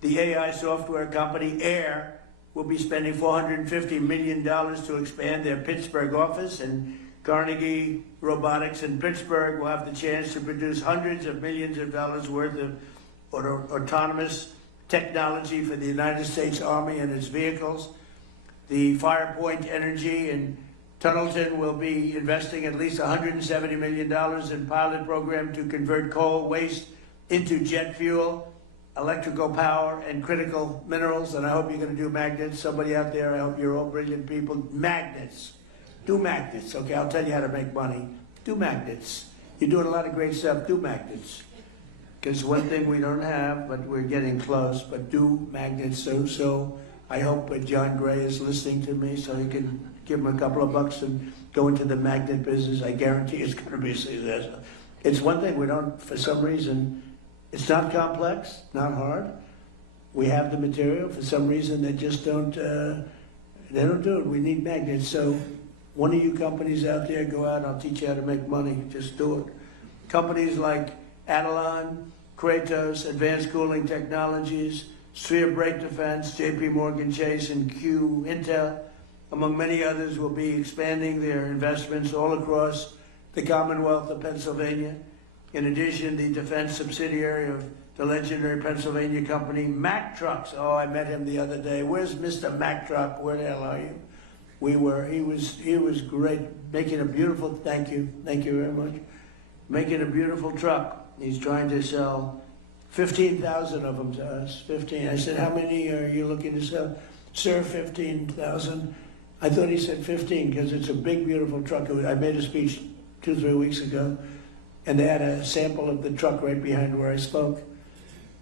The AI software company Air will be spending $450 million to expand their Pittsburgh office, and Carnegie Robotics in Pittsburgh will have the chance to produce hundreds of millions of dollars worth of autonomous technology for the United States Army and its vehicles. The Firepoint Energy in Tunnelton will be investing at least $170 million in pilot program to convert coal waste into jet fuel, electrical power, and critical minerals. And I hope you're going to do magnets. Somebody out there, I hope you're all brilliant people. Magnets. Do magnets. Okay, I'll tell you how to make money. Do magnets. You're doing a lot of great stuff. Do magnets. Because one thing we don't have, but we're getting close, but do magnets. So I hope John Gray is listening to me so he can give him a couple of bucks and go into the magnet business. I guarantee it's going to be a success. It's one thing we don't, for some reason, it's not complex, not hard. We have the material. For some reason, they just don't, they don't do it. We need magnets. So one of you companies out there, go out and I'll teach you how to make money. Just do it. Companies like Adelon, Kratos, Advanced Cooling Technologies, Sphere Brake Defense, JP Morgan Chase, and Q Intel, among many others, will be expanding their investments all across the Commonwealth of Pennsylvania. In addition, the defense subsidiary of the legendary Pennsylvania company, Mack Trucks. Oh, I met him the other day. Where's Mr. Mack Truck? Where the hell are you? He was great, making a beautiful, thank you very much, making a beautiful truck. He's trying to sell 15,000 of them to us, 15. I said, how many are you looking to sell? Sir, 15,000. I thought he said 15 because it's a big, beautiful truck. I made a speech 2-3 weeks ago, and they had a sample of the truck right behind where I spoke.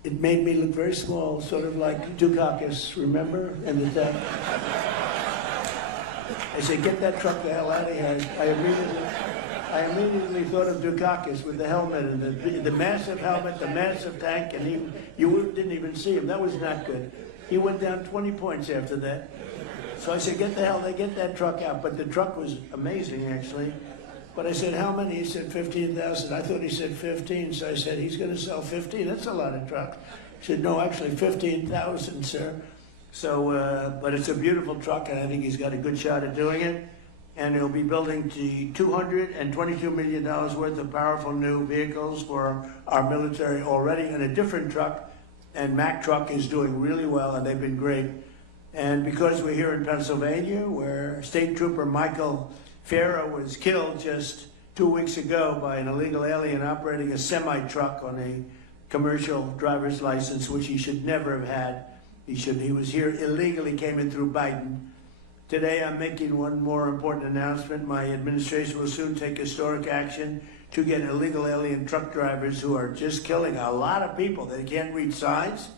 It made me look very small, sort of like Dukakis, remember? And the death. I said, get that truck the hell out of here. I immediately thought of Dukakis with the helmet and the massive helmet, the massive tank, and you didn't even see him. That was not good. He went down 20 points after that. So I said, get that truck out. But the truck was amazing, actually. But I said, how many? He said 15,000. I thought he said 15. So I said, he's going to sell 15. That's a lot of trucks. He said, no, actually 15,000, sir. So, but it's a beautiful truck, and I think he's got a good shot at doing it. And he'll be building $222 million worth of powerful new vehicles for our military already in a different truck. And Mack Truck is doing really well, and they've been great. And because we're here in Pennsylvania, where State Trooper Michael Farah was killed just 2 weeks ago by an illegal alien operating a semi-truck on a commercial driver's license, which he should never have had. He was here illegally, came in through Biden. Today I'm making one more important announcement. My administration will soon take historic action to get illegal alien truck drivers who are just killing a lot of people. They can't read signs.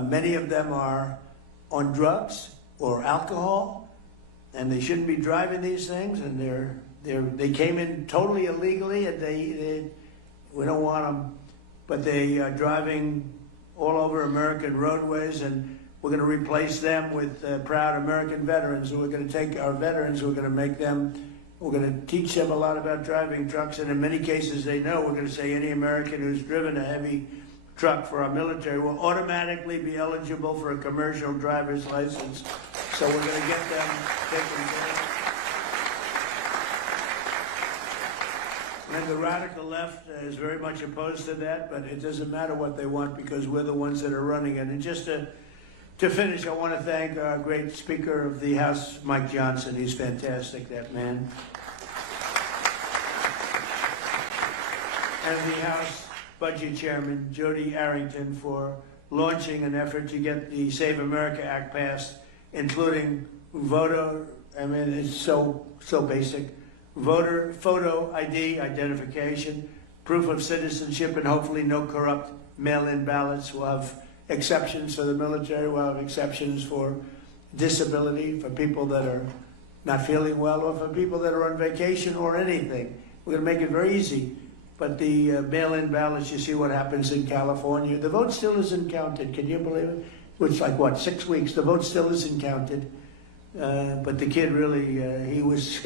Many of them are on drugs or alcohol, and they shouldn't be driving these things, and they came in totally illegally, and we don't want them, but they are driving all over American roadways, and we're going to replace them with proud American veterans. So we're going to take our veterans, we're going to teach them a lot about driving trucks, and in many cases they know. We're going to say any American who's driven a heavy truck for our military will automatically be eligible for a commercial driver's license. So we're going to get them taken care of. And the radical left is very much opposed to that, but it doesn't matter what they want because we're the ones that are running it. And just to finish, I want to thank our great Speaker of the House, Mike Johnson. He's fantastic, that man. And the House Budget Chairman, Jody Arrington, for launching an effort to get the Save America Act passed, including voter, I mean, it's so basic, voter photo ID, identification, proof of citizenship, and hopefully no corrupt mail-in ballots. We'll have exceptions for the military, we'll have exceptions for disability, for people that are not feeling well, or for people that are on vacation or anything. We're going to make it very easy. But the mail-in ballots, you see what happens in California. The vote still isn't counted. Can you believe it? It's like, what, 6 weeks? The vote still isn't counted. But the kid really, he was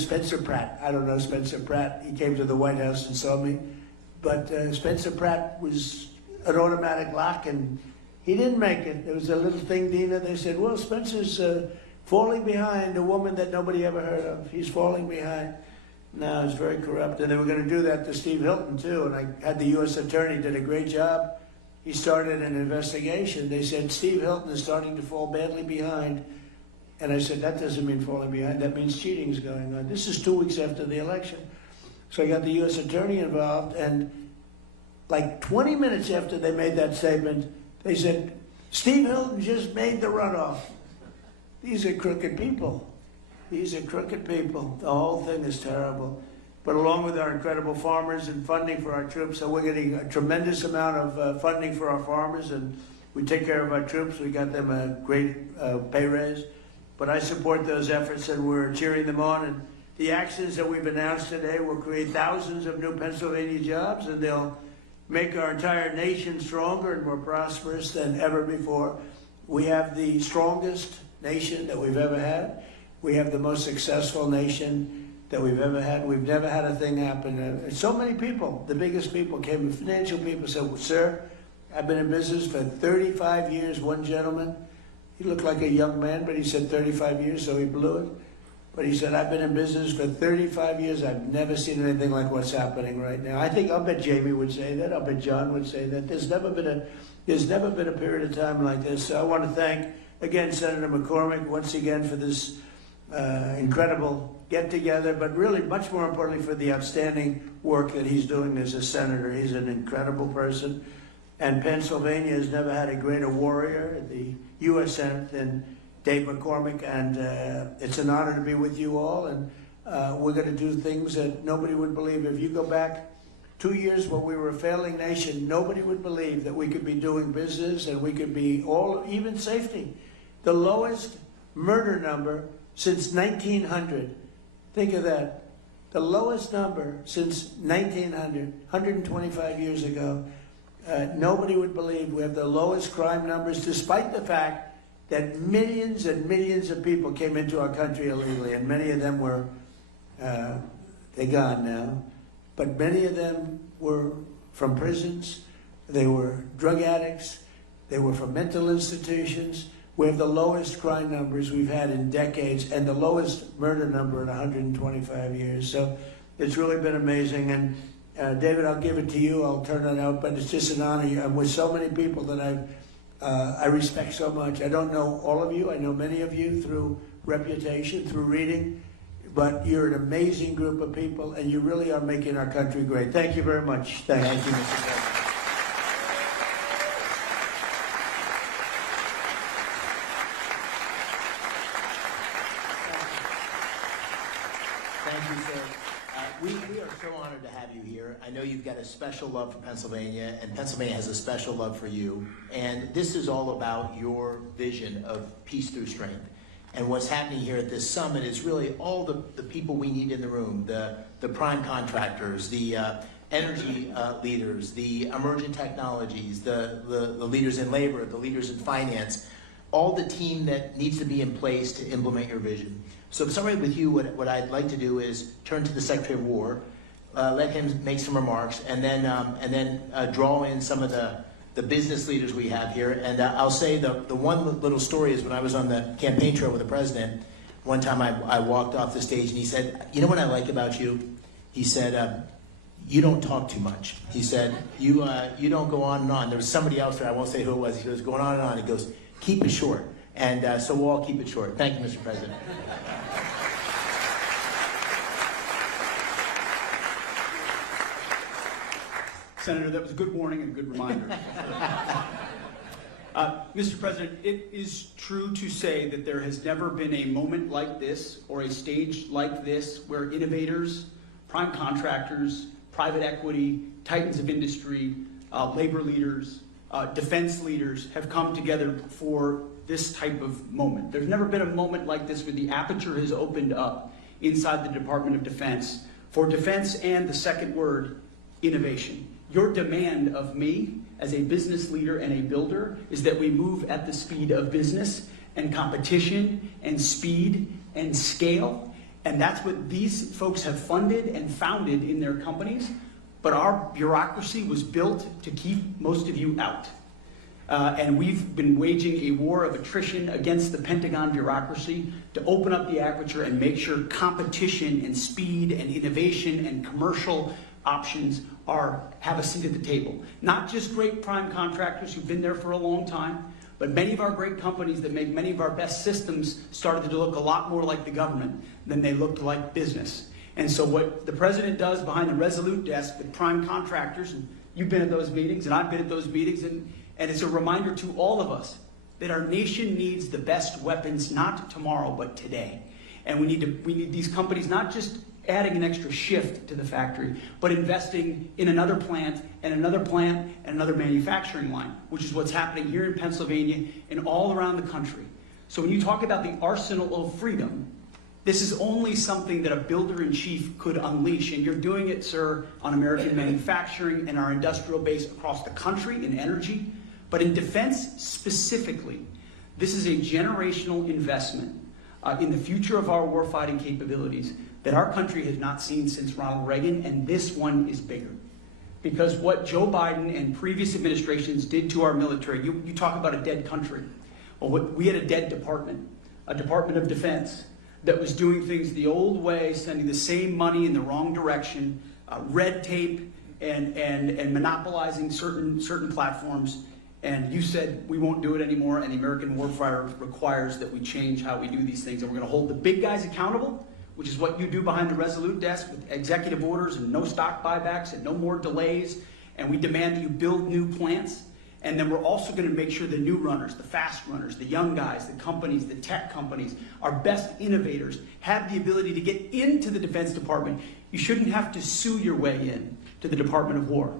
Spencer Pratt. I don't know Spencer Pratt. He came to the White House and saw me. But Spencer Pratt was an automatic lock, and he didn't make it. There was a little thing, Dina. They said, well, Spencer's falling behind a woman that nobody ever heard of. He's falling behind. No, it's very corrupt. And they were going to do that to Steve Hilton, too. And I had the U.S. attorney, did a great job. He started an investigation. They said, Steve Hilton is starting to fall badly behind. And I said, that doesn't mean falling behind. That means cheating is going on. This is 2 weeks after the election. So I got the U.S. attorney involved. And like 20 minutes after they made that statement, they said, Steve Hilton just made the runoff. These are crooked people. These are crooked people. The whole thing is terrible. But along with our incredible farmers and funding for our troops, so we're getting a tremendous amount of funding for our farmers, and we take care of our troops. We got them a great pay raise. But I support those efforts, and we're cheering them on. And the actions that we've announced today will create thousands of new Pennsylvania jobs, and they'll make our entire nation stronger and more prosperous than ever before. We have the strongest nation that we've ever had. We have the most successful nation that we've ever had. We've never had a thing happen. So many people, the biggest people came, financial people said, well, sir, I've been in business for 35 years. One gentleman, he looked like a young man, but he said 35 years, so he blew it. But he said, I've been in business for 35 years. I've never seen anything like what's happening right now. I'll bet Jamie would say that. I'll bet John would say that. There's never been a period of time like this. So I want to thank, again, Senator McCormick, once again, for this incredible get-together, but really, much more importantly, for the outstanding work that he's doing as a senator. He's an incredible person. And Pennsylvania has never had a greater warrior in the U.S. Senate than Dave McCormick, and it's an honor to be with you all, and we're going to do things that nobody would believe. If you go back 2 years when we were a failing nation, nobody would believe that we could be doing business and we could be even safety. The lowest murder number since 1900. Think of that. The lowest number since 1900, 125 years ago. Nobody would believe we have the lowest crime numbers, despite the fact that millions and millions of people came into our country illegally, and many of them were, they're gone now, but many of them were from prisons, they were drug addicts, they were from mental institutions. We have the lowest crime numbers we've had in decades, and the lowest murder number in 125 years. So it's really been amazing. And David, I'll give it to you, I'll turn it out, but it's just an honor. I'm with so many people that I respect so much. I don't know all of you. I know many of you through reputation, through reading, but you're an amazing group of people, and you really are making our country great. Thank you very much. Thank you, Mr. President. Thank you, sir. We are so honored to have you here. I know you've got a special love for Pennsylvania, and Pennsylvania has a special love for you. And this is all about your vision of peace through strength. And what's happening here at this summit is really all the people we need in the room, the prime contractors, the energy leaders, the emerging technologies, the leaders in labor, the leaders in finance, all the team that needs to be in place to implement your vision. So if somebody with you, what I'd like to do is turn to the Secretary of War, let him make some remarks, and then draw in some of the business leaders we have here. And I'll say the one little story is when I was on the campaign trail with the president, one time I walked off the stage and he said, you know what I like about you? He said, you don't talk too much. He said, you don't go on and on. There was somebody else there, I won't say who it was, he was going on and on. He goes, keep it short. And so we'll all keep it short. Thank you, Mr. President. Senator, that was a good warning and a good reminder. Mr. President, it is true to say that there has never been a moment like this or a stage like this where innovators, prime contractors, private equity, titans of industry, labor leaders, defense leaders have come together for this type of moment. There's never been a moment like this where the aperture has opened up inside the Department of Defense for defense and the second word, innovation. Your demand of me as a business leader and a builder is that we move at the speed of business and competition and speed and scale. And that's what these folks have funded and founded in their companies. But our bureaucracy was built to keep most of you out. And we've been waging a war of attrition against the Pentagon bureaucracy to open up the aperture and make sure competition and speed and innovation and commercial options have a seat at the table. Not just great prime contractors who've been there for a long time, but many of our great companies that make many of our best systems started to look a lot more like the government than they looked like business. And so what the president does behind the Resolute desk with prime contractors, and you've been at those meetings and I've been at those meetings, and it's a reminder to all of us that our nation needs the best weapons, not tomorrow, but today. And we need these companies not just adding an extra shift to the factory, but investing in another plant and another plant and another manufacturing line, which is what's happening here in Pennsylvania and all around the country. So when you talk about the arsenal of freedom, this is only something that a builder-in-chief could unleash, and you're doing it, sir, on American manufacturing and our industrial base across the country in energy. But in defense specifically, this is a generational investment in the future of our warfighting capabilities that our country has not seen since Ronald Reagan, and this one is bigger. Because what Joe Biden and previous administrations did to our military, you talk about a dead country. Well, we had a dead department, a Department of Defense, that was doing things the old way, sending the same money in the wrong direction, red tape, and monopolizing certain platforms. And you said we won't do it anymore, and the American warfighter requires that we change how we do these things. And we're going to hold the big guys accountable, which is what you do behind the Resolute desk with executive orders and no stock buybacks and no more delays. And we demand that you build new plants. And then we're also going to make sure the new runners, the fast runners, the young guys, the companies, the tech companies, our best innovators have the ability to get into the Defense Department. You shouldn't have to sue your way in to the Department of War,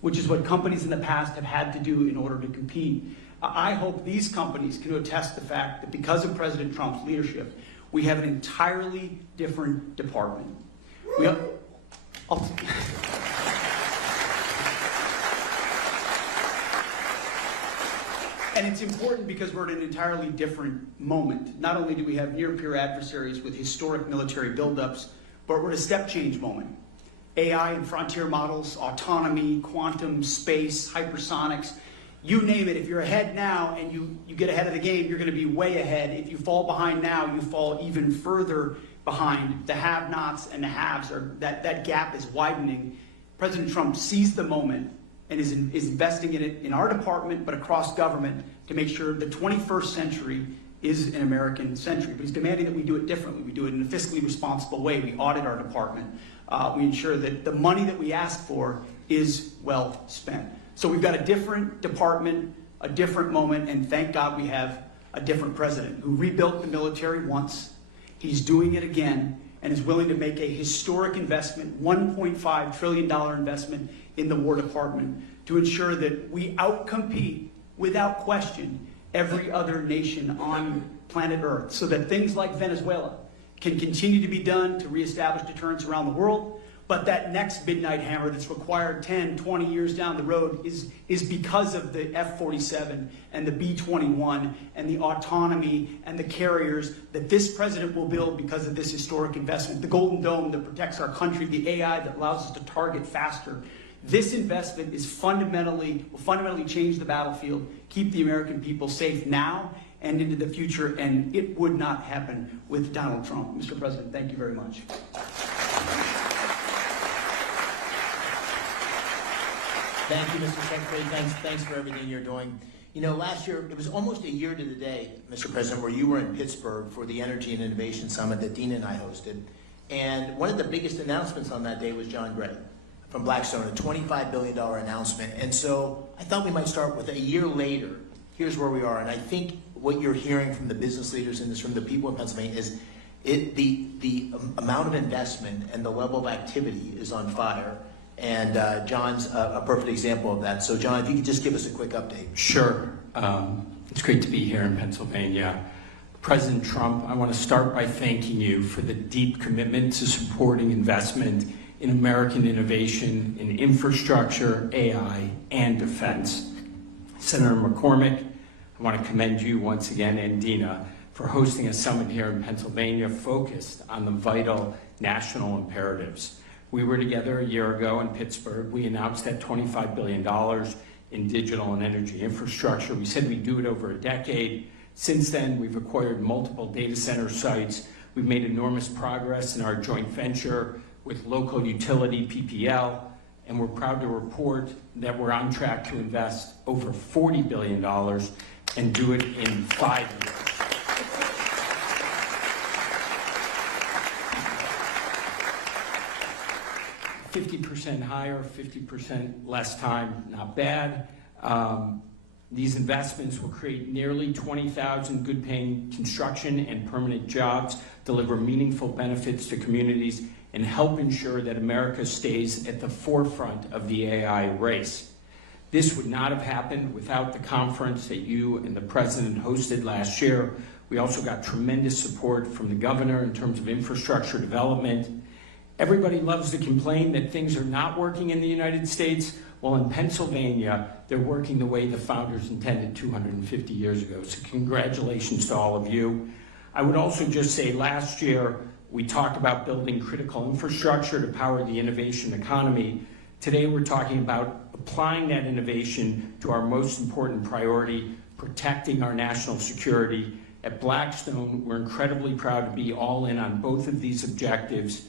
which is what companies in the past have had to do in order to compete. I hope these companies can attest the fact that because of President Trump's leadership, we have an entirely different department. And it's important because we're at an entirely different moment. Not only do we have near-peer adversaries with historic military buildups, but we're at a step change moment. AI and frontier models, autonomy, quantum, space, hypersonics, you name it. If you're ahead now and you get ahead of the game, you're going to be way ahead. If you fall behind now, you fall even further behind. The have-nots and the haves, that gap is widening. President Trump seized the moment and is investing in it in our department, but across government, to make sure the 21st century is an American century. But he's demanding that we do it differently. We do it in a fiscally responsible way. We audit our department. We ensure that the money that we ask for is well spent. So we've got a different department, a different moment, and thank God we have a different president who rebuilt the military once. He's doing it again and is willing to make a historic investment, $1.5 trillion investment in the War Department to ensure that we outcompete, without question, every other nation on planet Earth, so that things like Venezuela can continue to be done to reestablish deterrence around the world. But that next midnight hammer that's required 10, 20 years down the road is because of the F-47 and the B-21 and the autonomy and the carriers that this president will build because of this historic investment. The Golden Dome that protects our country, the AI that allows us to target faster. This investment will fundamentally change the battlefield, keep the American people safe now and into the future, and it would not happen with Donald Trump. Mr. President, thank you very much. Thank you, Mr. Secretary. Thanks for everything you're doing. You know, last year, it was almost a year to the day, Mr. President, where you were in Pittsburgh for the Energy and Innovation Summit that Dina and I hosted. And one of the biggest announcements on that day was John Gray from Blackstone, a $25 billion announcement. And so I thought we might start with a year later. Here's where we are. And I think what you're hearing from the business leaders in this room, the people in Pennsylvania, is the amount of investment and the level of activity is on fire. And John's a perfect example of that. So John, if you could just give us a quick update. Sure. It's great to be here in Pennsylvania. President Trump, I want to start by thanking you for the deep commitment to supporting investment in American innovation, in infrastructure, AI, and defense. Senator McCormick, I want to commend you once again, and Dina, for hosting a summit here in Pennsylvania focused on the vital national imperatives. We were together a year ago in Pittsburgh. We announced that $25 billion in digital and energy infrastructure. We said we'd do it over a decade. Since then, we've acquired multiple data center sites. We've made enormous progress in our joint venture with local utility PPL, and we're proud to report that we're on track to invest over $40 billion and do it in 5 years. 50% higher, 50% less time, not bad. These investments will create nearly 20,000 good-paying construction and permanent jobs, deliver meaningful benefits to communities, and help ensure that America stays at the forefront of the AI race. This would not have happened without the conference that you and the President hosted last year. We also got tremendous support from the governor in terms of infrastructure development. Everybody loves to complain that things are not working in the United States. Well, in Pennsylvania, they're working the way the founders intended 250 years ago. So congratulations to all of you. I would also just say last year we talked about building critical infrastructure to power the innovation economy. Today we're talking about applying that innovation to our most important priority, protecting our national security. At Blackstone, we're incredibly proud to be all in on both of these objectives.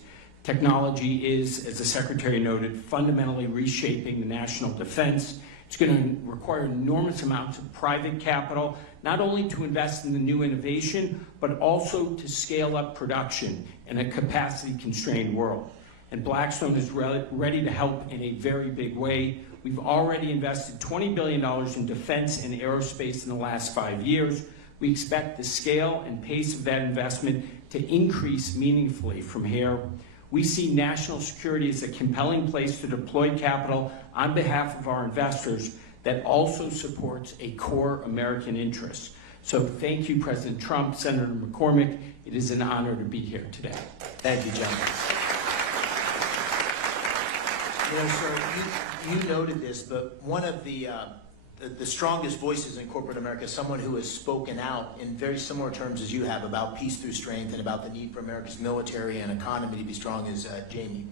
Technology is, as the Secretary noted, fundamentally reshaping the national defense. It's going to require enormous amounts of private capital, not only to invest in the new innovation, but also to scale up production in a capacity-constrained world. And Blackstone is ready to help in a very big way. We've already invested $20 billion in defense and aerospace in the last 5 years. We expect the scale and pace of that investment to increase meaningfully from here. We see national security as a compelling place to deploy capital on behalf of our investors that also supports a core American interest. So thank you, President Trump, Senator McCormick. It is an honor to be here today. Thank you, gentlemen. You know, sir, you noted this, but one of the strongest voices in corporate America, someone who has spoken out in very similar terms as you have about peace through strength and about the need for America's military and economy to be strong, is Jamie.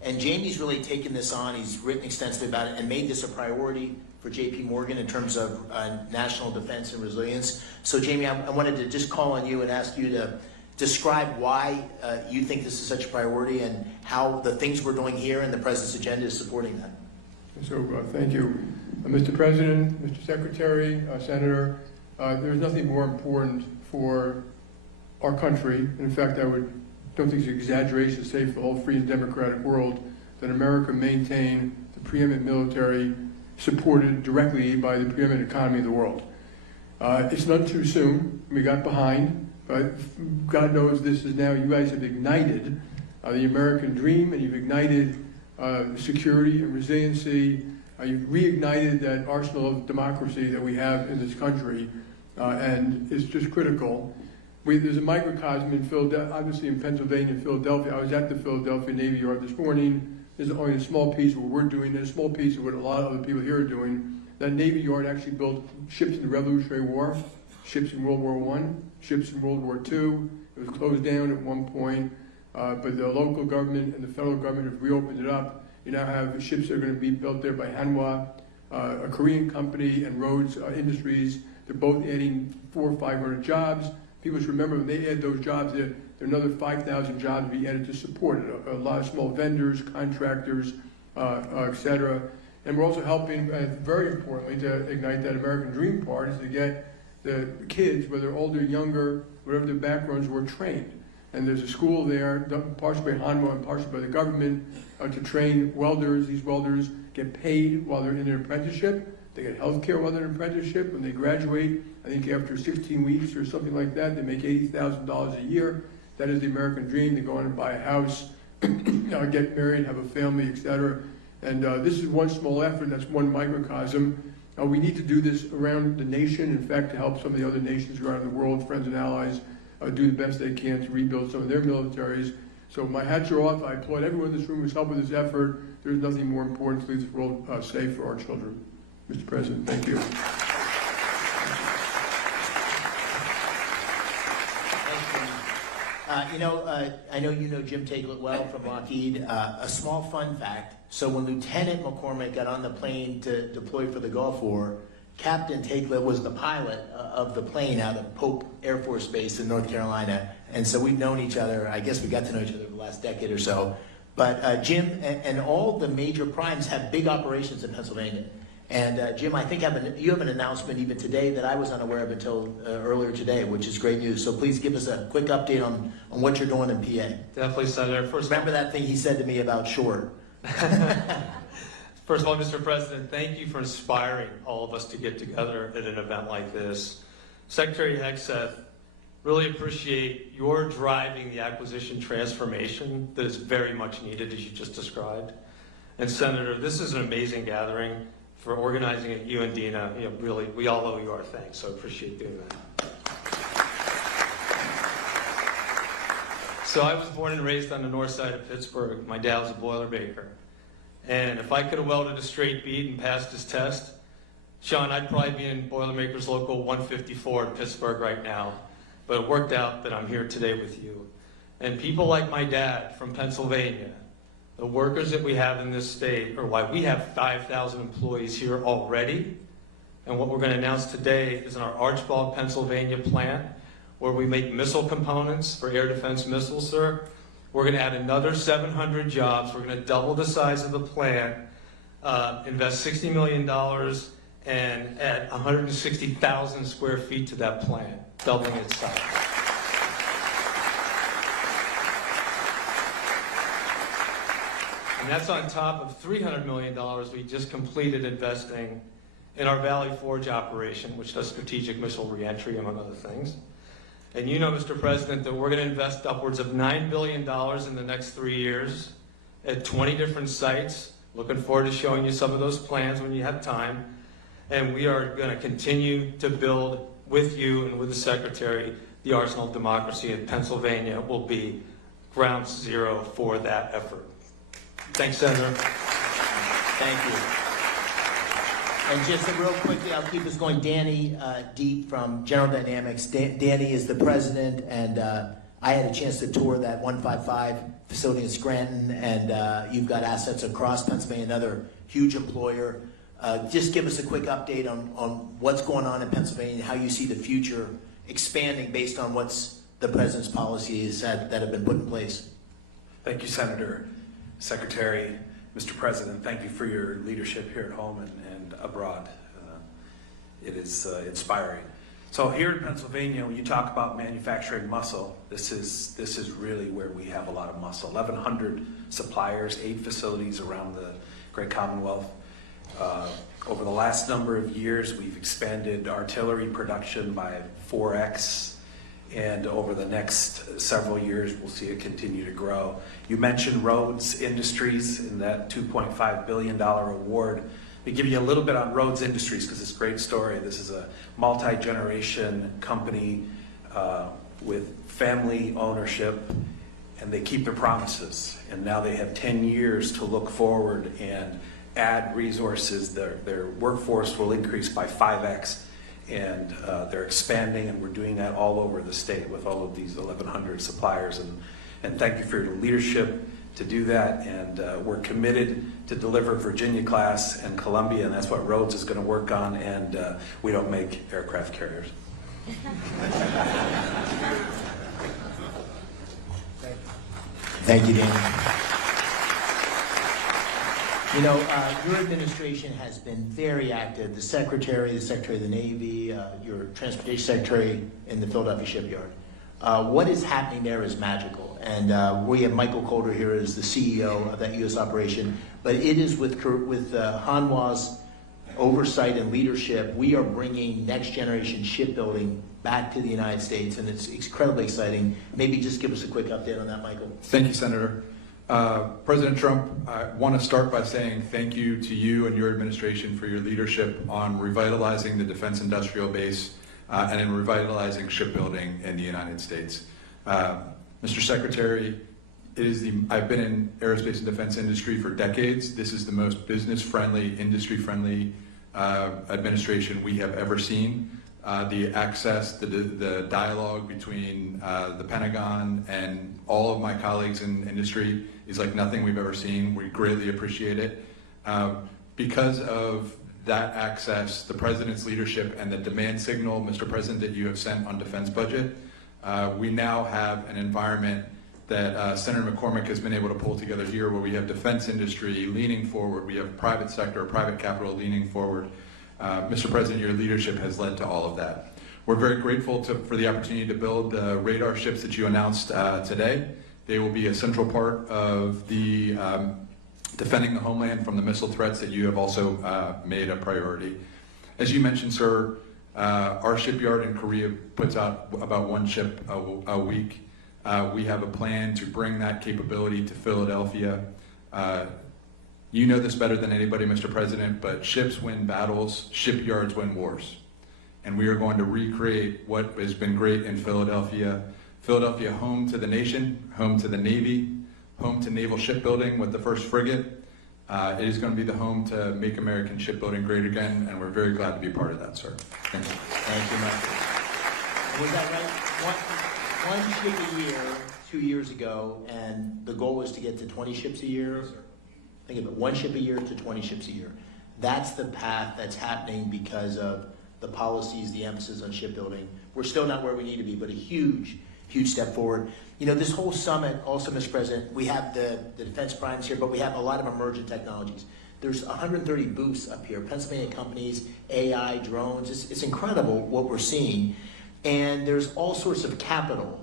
And Jamie's really taken this on. He's written extensively about it and made this a priority for J.P. Morgan in terms of national defense and resilience. So, Jamie, I wanted to just call on you and ask you to describe why you think this is such a priority and how the things we're doing here and the President's agenda is supporting that. So, thank you. Mr. President, Mr. Secretary, Senator, there's nothing more important for our country. In fact, I don't think it's an exaggeration to say for the whole free and democratic world that America maintain the preeminent military supported directly by the preeminent economy of the world. It's not too soon. We got behind, but God knows this is now, you guys have ignited the American dream, and you've ignited security and resiliency. You've reignited that arsenal of democracy that we have in this country, and it's just critical. There's a microcosm in Philadelphia, obviously in Pennsylvania, Philadelphia. I was at the Philadelphia Navy Yard this morning. There's only a small piece of what we're doing, and a small piece of what a lot of other people here are doing. That Navy Yard actually built ships in the Revolutionary War, ships in World War I, ships in World War II. It was closed down at one point, but the local government and the federal government have reopened it up. You now have ships that are going to be built there by Hanwha, a Korean company, and Rhodes Industries. They're both adding 400 or 500 jobs. People should remember when they add those jobs, there are another 5,000 jobs to be added to support it. A lot of small vendors, contractors, et cetera. And we're also helping, very importantly, to ignite that American dream part, is to get the kids, whether older, younger, whatever their backgrounds were, trained. And there's a school there, partially by Hanwha and partially by the government, to train welders. These welders get paid while they're in their apprenticeship. They get health care while they're in apprenticeship. When they graduate, I think after 16 weeks or something like that, they make $80,000 a year. That is the American dream. They go on and buy a house, get married, have a family, etc. And this is one small effort. That's one microcosm. We need to do this around the nation. In fact, to help some of the other nations around the world, friends and allies, do the best they can to rebuild some of their militaries. So my hats are off. I applaud everyone in this room who's helped with this effort. There's nothing more important to leave this world safe for our children. Mr. President, thank you. I know you know Jim Takelet well from Lockheed. A small fun fact. So when Lieutenant McCormick got on the plane to deploy for the Gulf War, Captain Takelet was the pilot of the plane out of Pope Air Force Base in North Carolina. And so we've known each other. I guess we got to know each other for the last decade or so. But Jim and all the major primes have big operations in Pennsylvania. And Jim, I think you have an announcement even today that I was unaware of until earlier today, which is great news. So please give us a quick update on what you're doing in PA. Definitely, Senator. Remember that thing he said to me about short. First of all, Mr. President, thank you for inspiring all of us to get together at an event like this. Secretary Hegseth, really appreciate your driving the acquisition transformation that is very much needed, as you just described. And Senator, this is an amazing gathering. For organizing it, you and Dina, really, we all owe you our thanks, so I appreciate doing that. So I was born and raised on the north side of Pittsburgh. My dad was a Boilermaker. And if I could have welded a straight bead and passed his test, Sean, I'd probably be in Boilermakers Local 154 in Pittsburgh right now. but it worked out that I'm here today with you. And people like my dad from Pennsylvania, the workers that we have in this state, or why we have 5,000 employees here already. And what we're going to announce today is in our Archbald, Pennsylvania plant, where we make missile components for air defense missiles, sir. We're going to add another 700 jobs. We're going to double the size of the plant, invest $60 million, and add 160,000 square feet to that plant, doubling its size. And that's on top of $300 million we just completed investing in our Valley Forge operation, which does strategic missile reentry, among other things. And you know, Mr. President, that we're going to invest upwards of $9 billion in the next 3 years at 20 different sites. Looking forward to showing you some of those plans when you have time. And we are going to continue to build with you and with the Secretary the arsenal of democracy, and Pennsylvania will be ground zero for that effort. Thanks, Senator. Thank you. And just real quickly, I'll keep us going. Danny Deep from General Dynamics. Danny is the president, and I had a chance to tour that 155 facility in Scranton, and you've got assets across Pennsylvania, another huge employer. Just give us a quick update on what's going on in Pennsylvania and how you see the future expanding based on what's the president's policies that have been put in place. Thank you, Senator, Secretary, Mr. President. Thank you for your leadership here at home and abroad. It is inspiring. So here in Pennsylvania, when you talk about manufacturing muscle, this is really where we have a lot of muscle. 1,100 suppliers, 8 facilities around the Great Commonwealth. Over the last number of years, we've expanded artillery production by 4x, and over the next several years, we'll see it continue to grow. You mentioned Rhodes Industries and that $2.5 billion award. Let me give you a little bit on Rhodes Industries because it's a great story. This is a multi-generation company with family ownership, and they keep their promises. And now they have 10 years to look forward and add resources. Their workforce will increase by 5x, and they're expanding, and we're doing that all over the state with all of these 1,100 suppliers. And thank you for your leadership to do that, and we're committed to deliver Virginia class and Columbia, and that's what Rhodes is going to work on, and we don't make aircraft carriers. Thank you, Dan. You know, your administration has been very active. The Secretary of the Navy, your Transportation Secretary in the Philadelphia shipyard. What is happening there is magical. And we have Michael Calder here as the CEO of that U.S. operation. But it is with Hanwha's oversight and leadership, we are bringing next generation shipbuilding back to the United States, and it's incredibly exciting. Maybe just give us a quick update on that, Michael. Thank you, Senator. President Trump, I want to start by saying thank you to you and your administration for your leadership on revitalizing the defense industrial base and in revitalizing shipbuilding in the United States. Mr. Secretary, I've been in aerospace and defense industry for decades. This is the most business-friendly, industry-friendly administration we have ever seen. The access, the dialogue between the Pentagon and all of my colleagues in industry is like nothing we've ever seen. We greatly appreciate it. Because of that access, the President's leadership, and the demand signal, Mr. President, that you have sent on defense budget, we now have an environment that Senator McCormick has been able to pull together here where we have defense industry leaning forward, we have private sector, private capital leaning forward. Mr. President, your leadership has led to all of that. We're very grateful for the opportunity to build the radar ships that you announced today. They will be a central part of the defending the homeland from the missile threats that you have also made a priority. As you mentioned, sir, our shipyard in Korea puts out about 1 ship a week. We have a plan to bring that capability to Philadelphia. You know this better than anybody, Mr. President, but ships win battles, shipyards win wars. And we are going to recreate what has been great in Philadelphia. Philadelphia, home to the nation, home to the Navy, home to naval shipbuilding with the first frigate. It is going to be the home to make American shipbuilding great again, and we're very glad to be part of that, sir. Thank you. Thank you, Michael. Was that right? one ship a year 2 years ago, and the goal was to get to 20 ships a year. Think of it, one ship a year to 20 ships a year. That's the path that's happening because of the policies, the emphasis on shipbuilding. We're still not where we need to be, but a huge, huge step forward. You know, this whole summit, also, Mr. President, we have the defense primes here, but we have a lot of emergent technologies. There's 130 booths up here, Pennsylvania companies, AI, drones. It's incredible what we're seeing. And there's all sorts of capital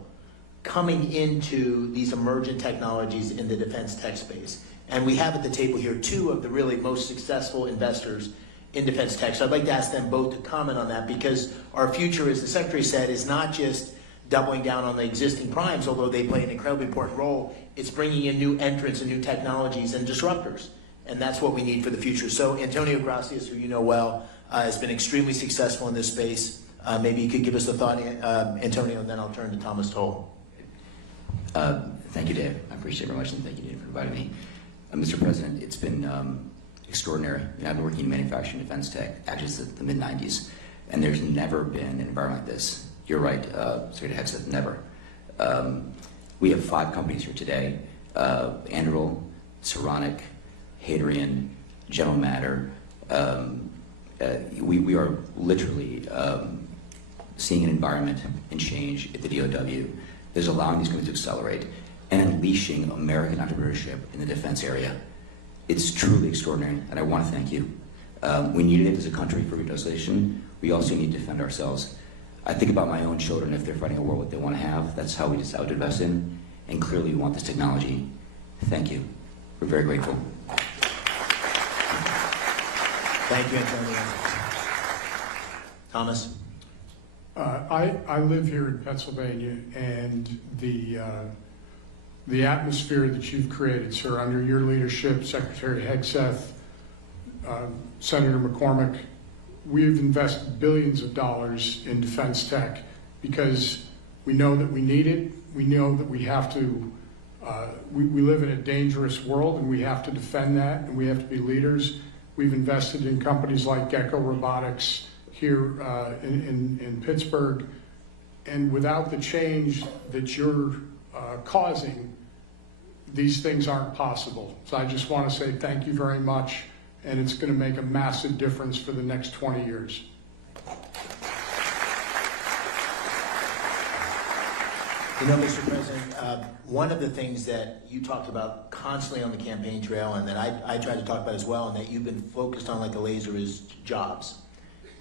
coming into these emergent technologies in the defense tech space. And we have at the table here two of the really most successful investors in defense tech. So I'd like to ask them both to comment on that, because our future, as the Secretary said, is not just doubling down on the existing primes, although they play an incredibly important role. It's bringing in new entrants and new technologies and disruptors. And that's what we need for the future. So Antonio Gracias, who you know well, has been extremely successful in this space. Maybe you could give us a thought, Antonio, and then I'll turn to Thomas Toll. Thank you, Dave. I appreciate it very much, and thank you, Dave, for inviting me. Mr. President, it's been extraordinary. I've been working in manufacturing defense tech actually since the mid-90s, and there's never been an environment like this. You're right, Secretary Hegseth, never. We have 5 companies here today, Anduril, Saronic, Hadrian, General Matter. We are literally seeing an environment and change at the DOW that is allowing these companies to accelerate and unleashing American entrepreneurship in the defense area. It's truly extraordinary, and I want to thank you. We needed it as a country for revitalization. We also need to defend ourselves. I think about my own children. If they're fighting a war, what they want to have, that's how we decide to invest in, and clearly we want this technology. Thank you. We're very grateful. Thank you, Antonio. Thomas? I live here in Pennsylvania, and the atmosphere that you've created, sir, under your leadership, Secretary Hegseth, Senator McCormick, we've invested billions of dollars in defense tech because we know that we need it. We know that we have to, we live in a dangerous world, and we have to defend that, and we have to be leaders. We've invested in companies like Gecko Robotics here in Pittsburgh, and without the change that you're causing, these things aren't possible. So I just want to say thank you very much, and it's going to make a massive difference for the next 20 years. You know, Mr. President, one of the things that you talked about constantly on the campaign trail, and that I tried to talk about as well, and that you've been focused on like a laser, is jobs.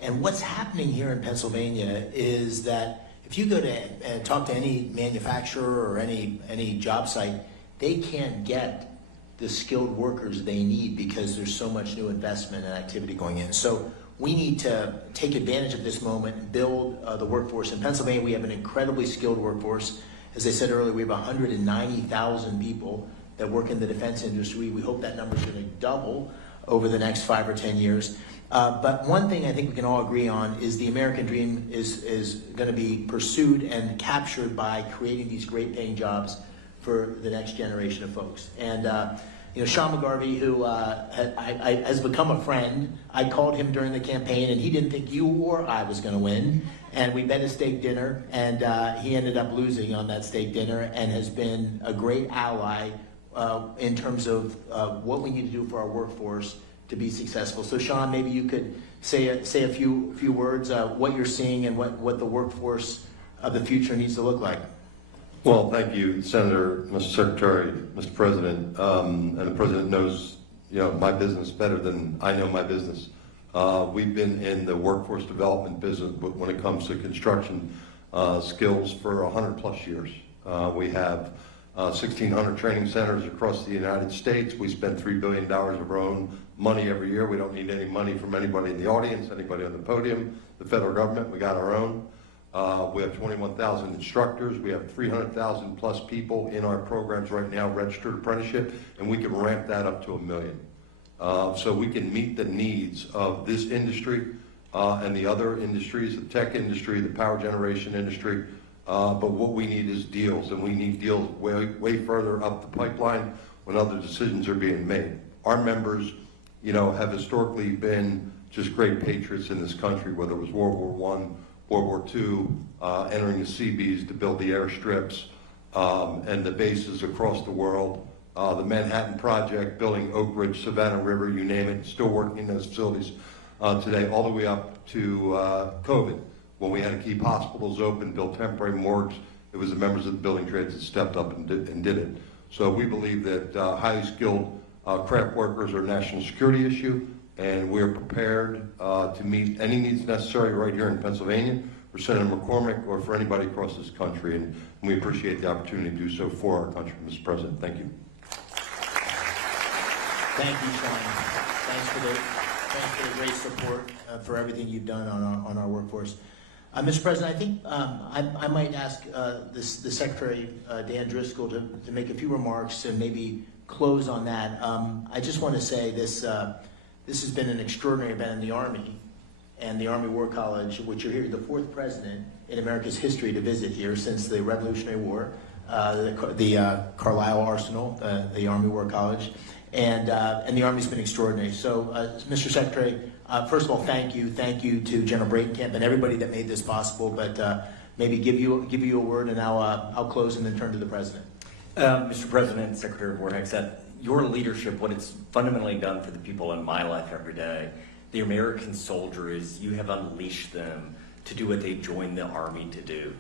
And what's happening here in Pennsylvania is that if you go to talk to any manufacturer or any job site, they can't get the skilled workers they need because there's so much new investment and activity going in. So we need to take advantage of this moment and build the workforce. In Pennsylvania, we have an incredibly skilled workforce. As I said earlier, we have 190,000 people that work in the defense industry. We hope that number is going to double over the next 5 or 10 years. But one thing I think we can all agree on is the American dream is going to be pursued and captured by creating these great paying jobs for the next generation of folks. And you know, Sean McGarvey, who has become a friend, I called him during the campaign, and he didn't think you or I was going to win. And we bet a steak dinner, and he ended up losing on that steak dinner, and has been a great ally in terms of what we need to do for our workforce to be successful. So Sean, maybe you could say a few words, what you're seeing and what the workforce of the future needs to look like. Well, thank you, Senator, Mr. Secretary, Mr. President, and the President knows, you know, my business better than I know my business. We've been in the workforce development business when it comes to construction skills for 100+ years. We have 1,600 training centers across the United States. We spend $3 billion of our own money every year. We don't need any money from anybody in the audience, anybody on the podium, the federal government. We got our own. We have 21,000 instructors. We have 300,000 plus people in our programs right now, registered apprenticeship, and we can ramp that up to 1 million. So we can meet the needs of this industry and the other industries, the tech industry, the power generation industry. But what we need is deals, and we need deals way further up the pipeline when other decisions are being made. Our members, you know, have historically been just great patriots in this country, whether it was World War I World War II, entering the Seabees to build the airstrips and the bases across the world. The Manhattan Project, building Oak Ridge, Savannah River, you name it, still working in those facilities today, all the way up to COVID, when we had to keep hospitals open, build temporary morgues. It was the members of the building trades that stepped up and did it. So we believe that highly skilled craft workers are a national security issue, and we're prepared to meet any needs necessary right here in Pennsylvania for Senator McCormick or for anybody across this country, and we appreciate the opportunity to do so for our country, Mr. President. Thank you. Thank you, Sean. Thanks for the great support for everything you've done on our workforce. Mr. President, I think I might ask the Secretary, Dan Driscoll, to make a few remarks and maybe close on that. I just want to say this has been an extraordinary event in the Army and the Army War College, which you're here, the 4th president in America's history to visit here since the Revolutionary War, the Carlisle Arsenal, the Army War College, and the Army's been extraordinary. So, Mr. Secretary, first of all, thank you to General Breitenkamp and everybody that made this possible. But maybe give you a word, and I'll close and then turn to the President. Mr. President, Secretary of War Hegseth, your leadership, what it's fundamentally done for the people in my life every day, the American soldier, is you have unleashed them to do what they joined the Army to do,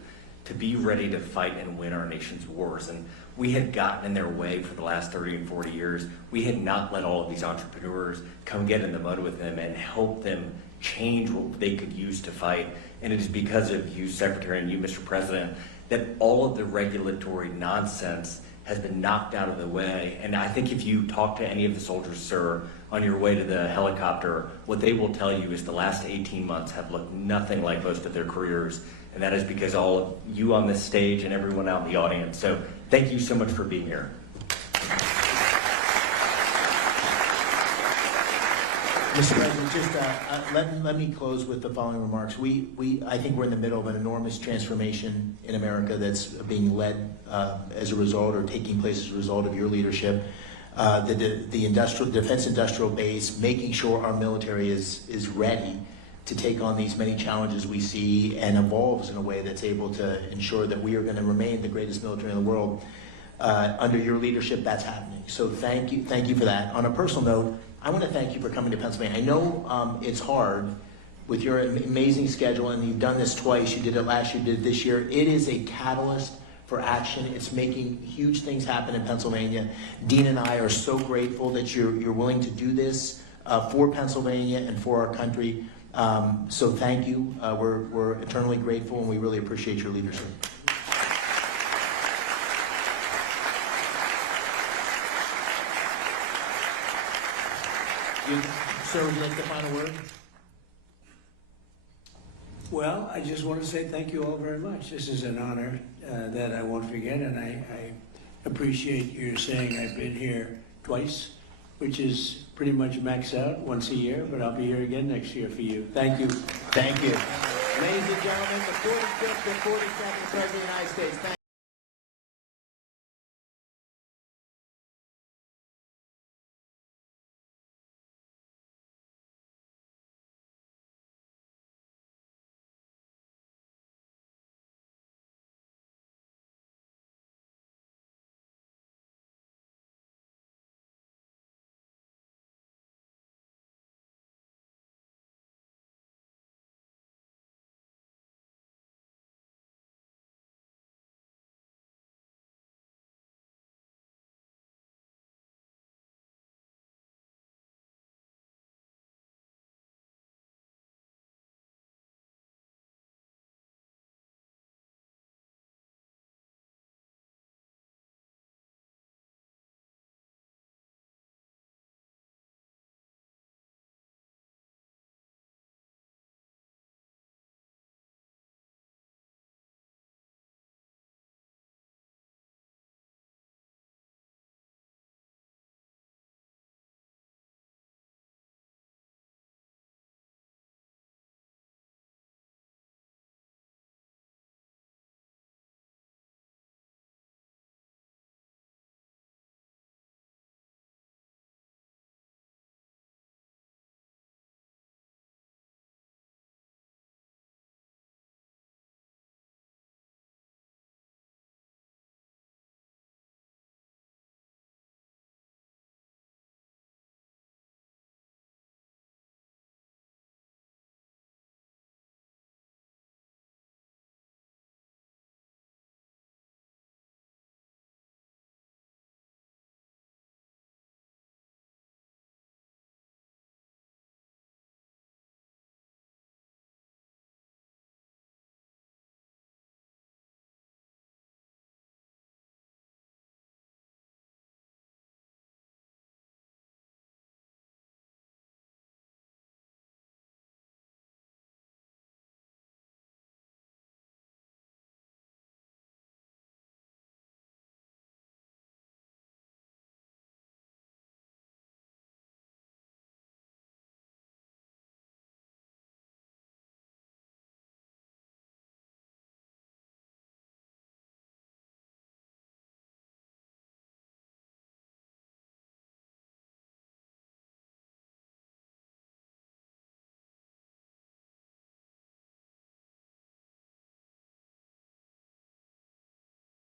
to be ready to fight and win our nation's wars. And we had gotten in their way for the last 30 and 40 years. We had not let all of these entrepreneurs come get in the mud with them and help them change what they could use to fight. And it is because of you, Secretary, and you, Mr. President, that all of the regulatory nonsense has been knocked out of the way. And I think if you talk to any of the soldiers, sir, on your way to the helicopter, what they will tell you is the last 18 months have looked nothing like most of their careers. And that is because all of you on this stage and everyone out in the audience. So thank you so much for being here. Mr. President, just let me close with the following remarks. I think we're in the middle of an enormous transformation in America that's being led as a result, or taking place as a result, of your leadership. The defense industrial base, making sure our military is ready to take on these many challenges we see, and evolves in a way that's able to ensure that we are going to remain the greatest military in the world. Under your leadership, that's happening. So thank you for that. On a personal note, I want to thank you for coming to Pennsylvania. I know it's hard with your amazing schedule, and you've done this twice. You did it last year, you did it this year. It is a catalyst for action. It's making huge things happen in Pennsylvania. Dean and I are so grateful that you're willing to do this for Pennsylvania and for our country. So thank you. We're eternally grateful, and we really appreciate your leadership. Sir, would you like the final word? Well, I just want to say thank you all very much. This is an honor that I won't forget, and I appreciate your saying I've been here twice, which is pretty much maxed out once a year, but I'll be here again next year for you. Thank you. Thank you. Ladies and gentlemen, the 45th and 47th President of the United States.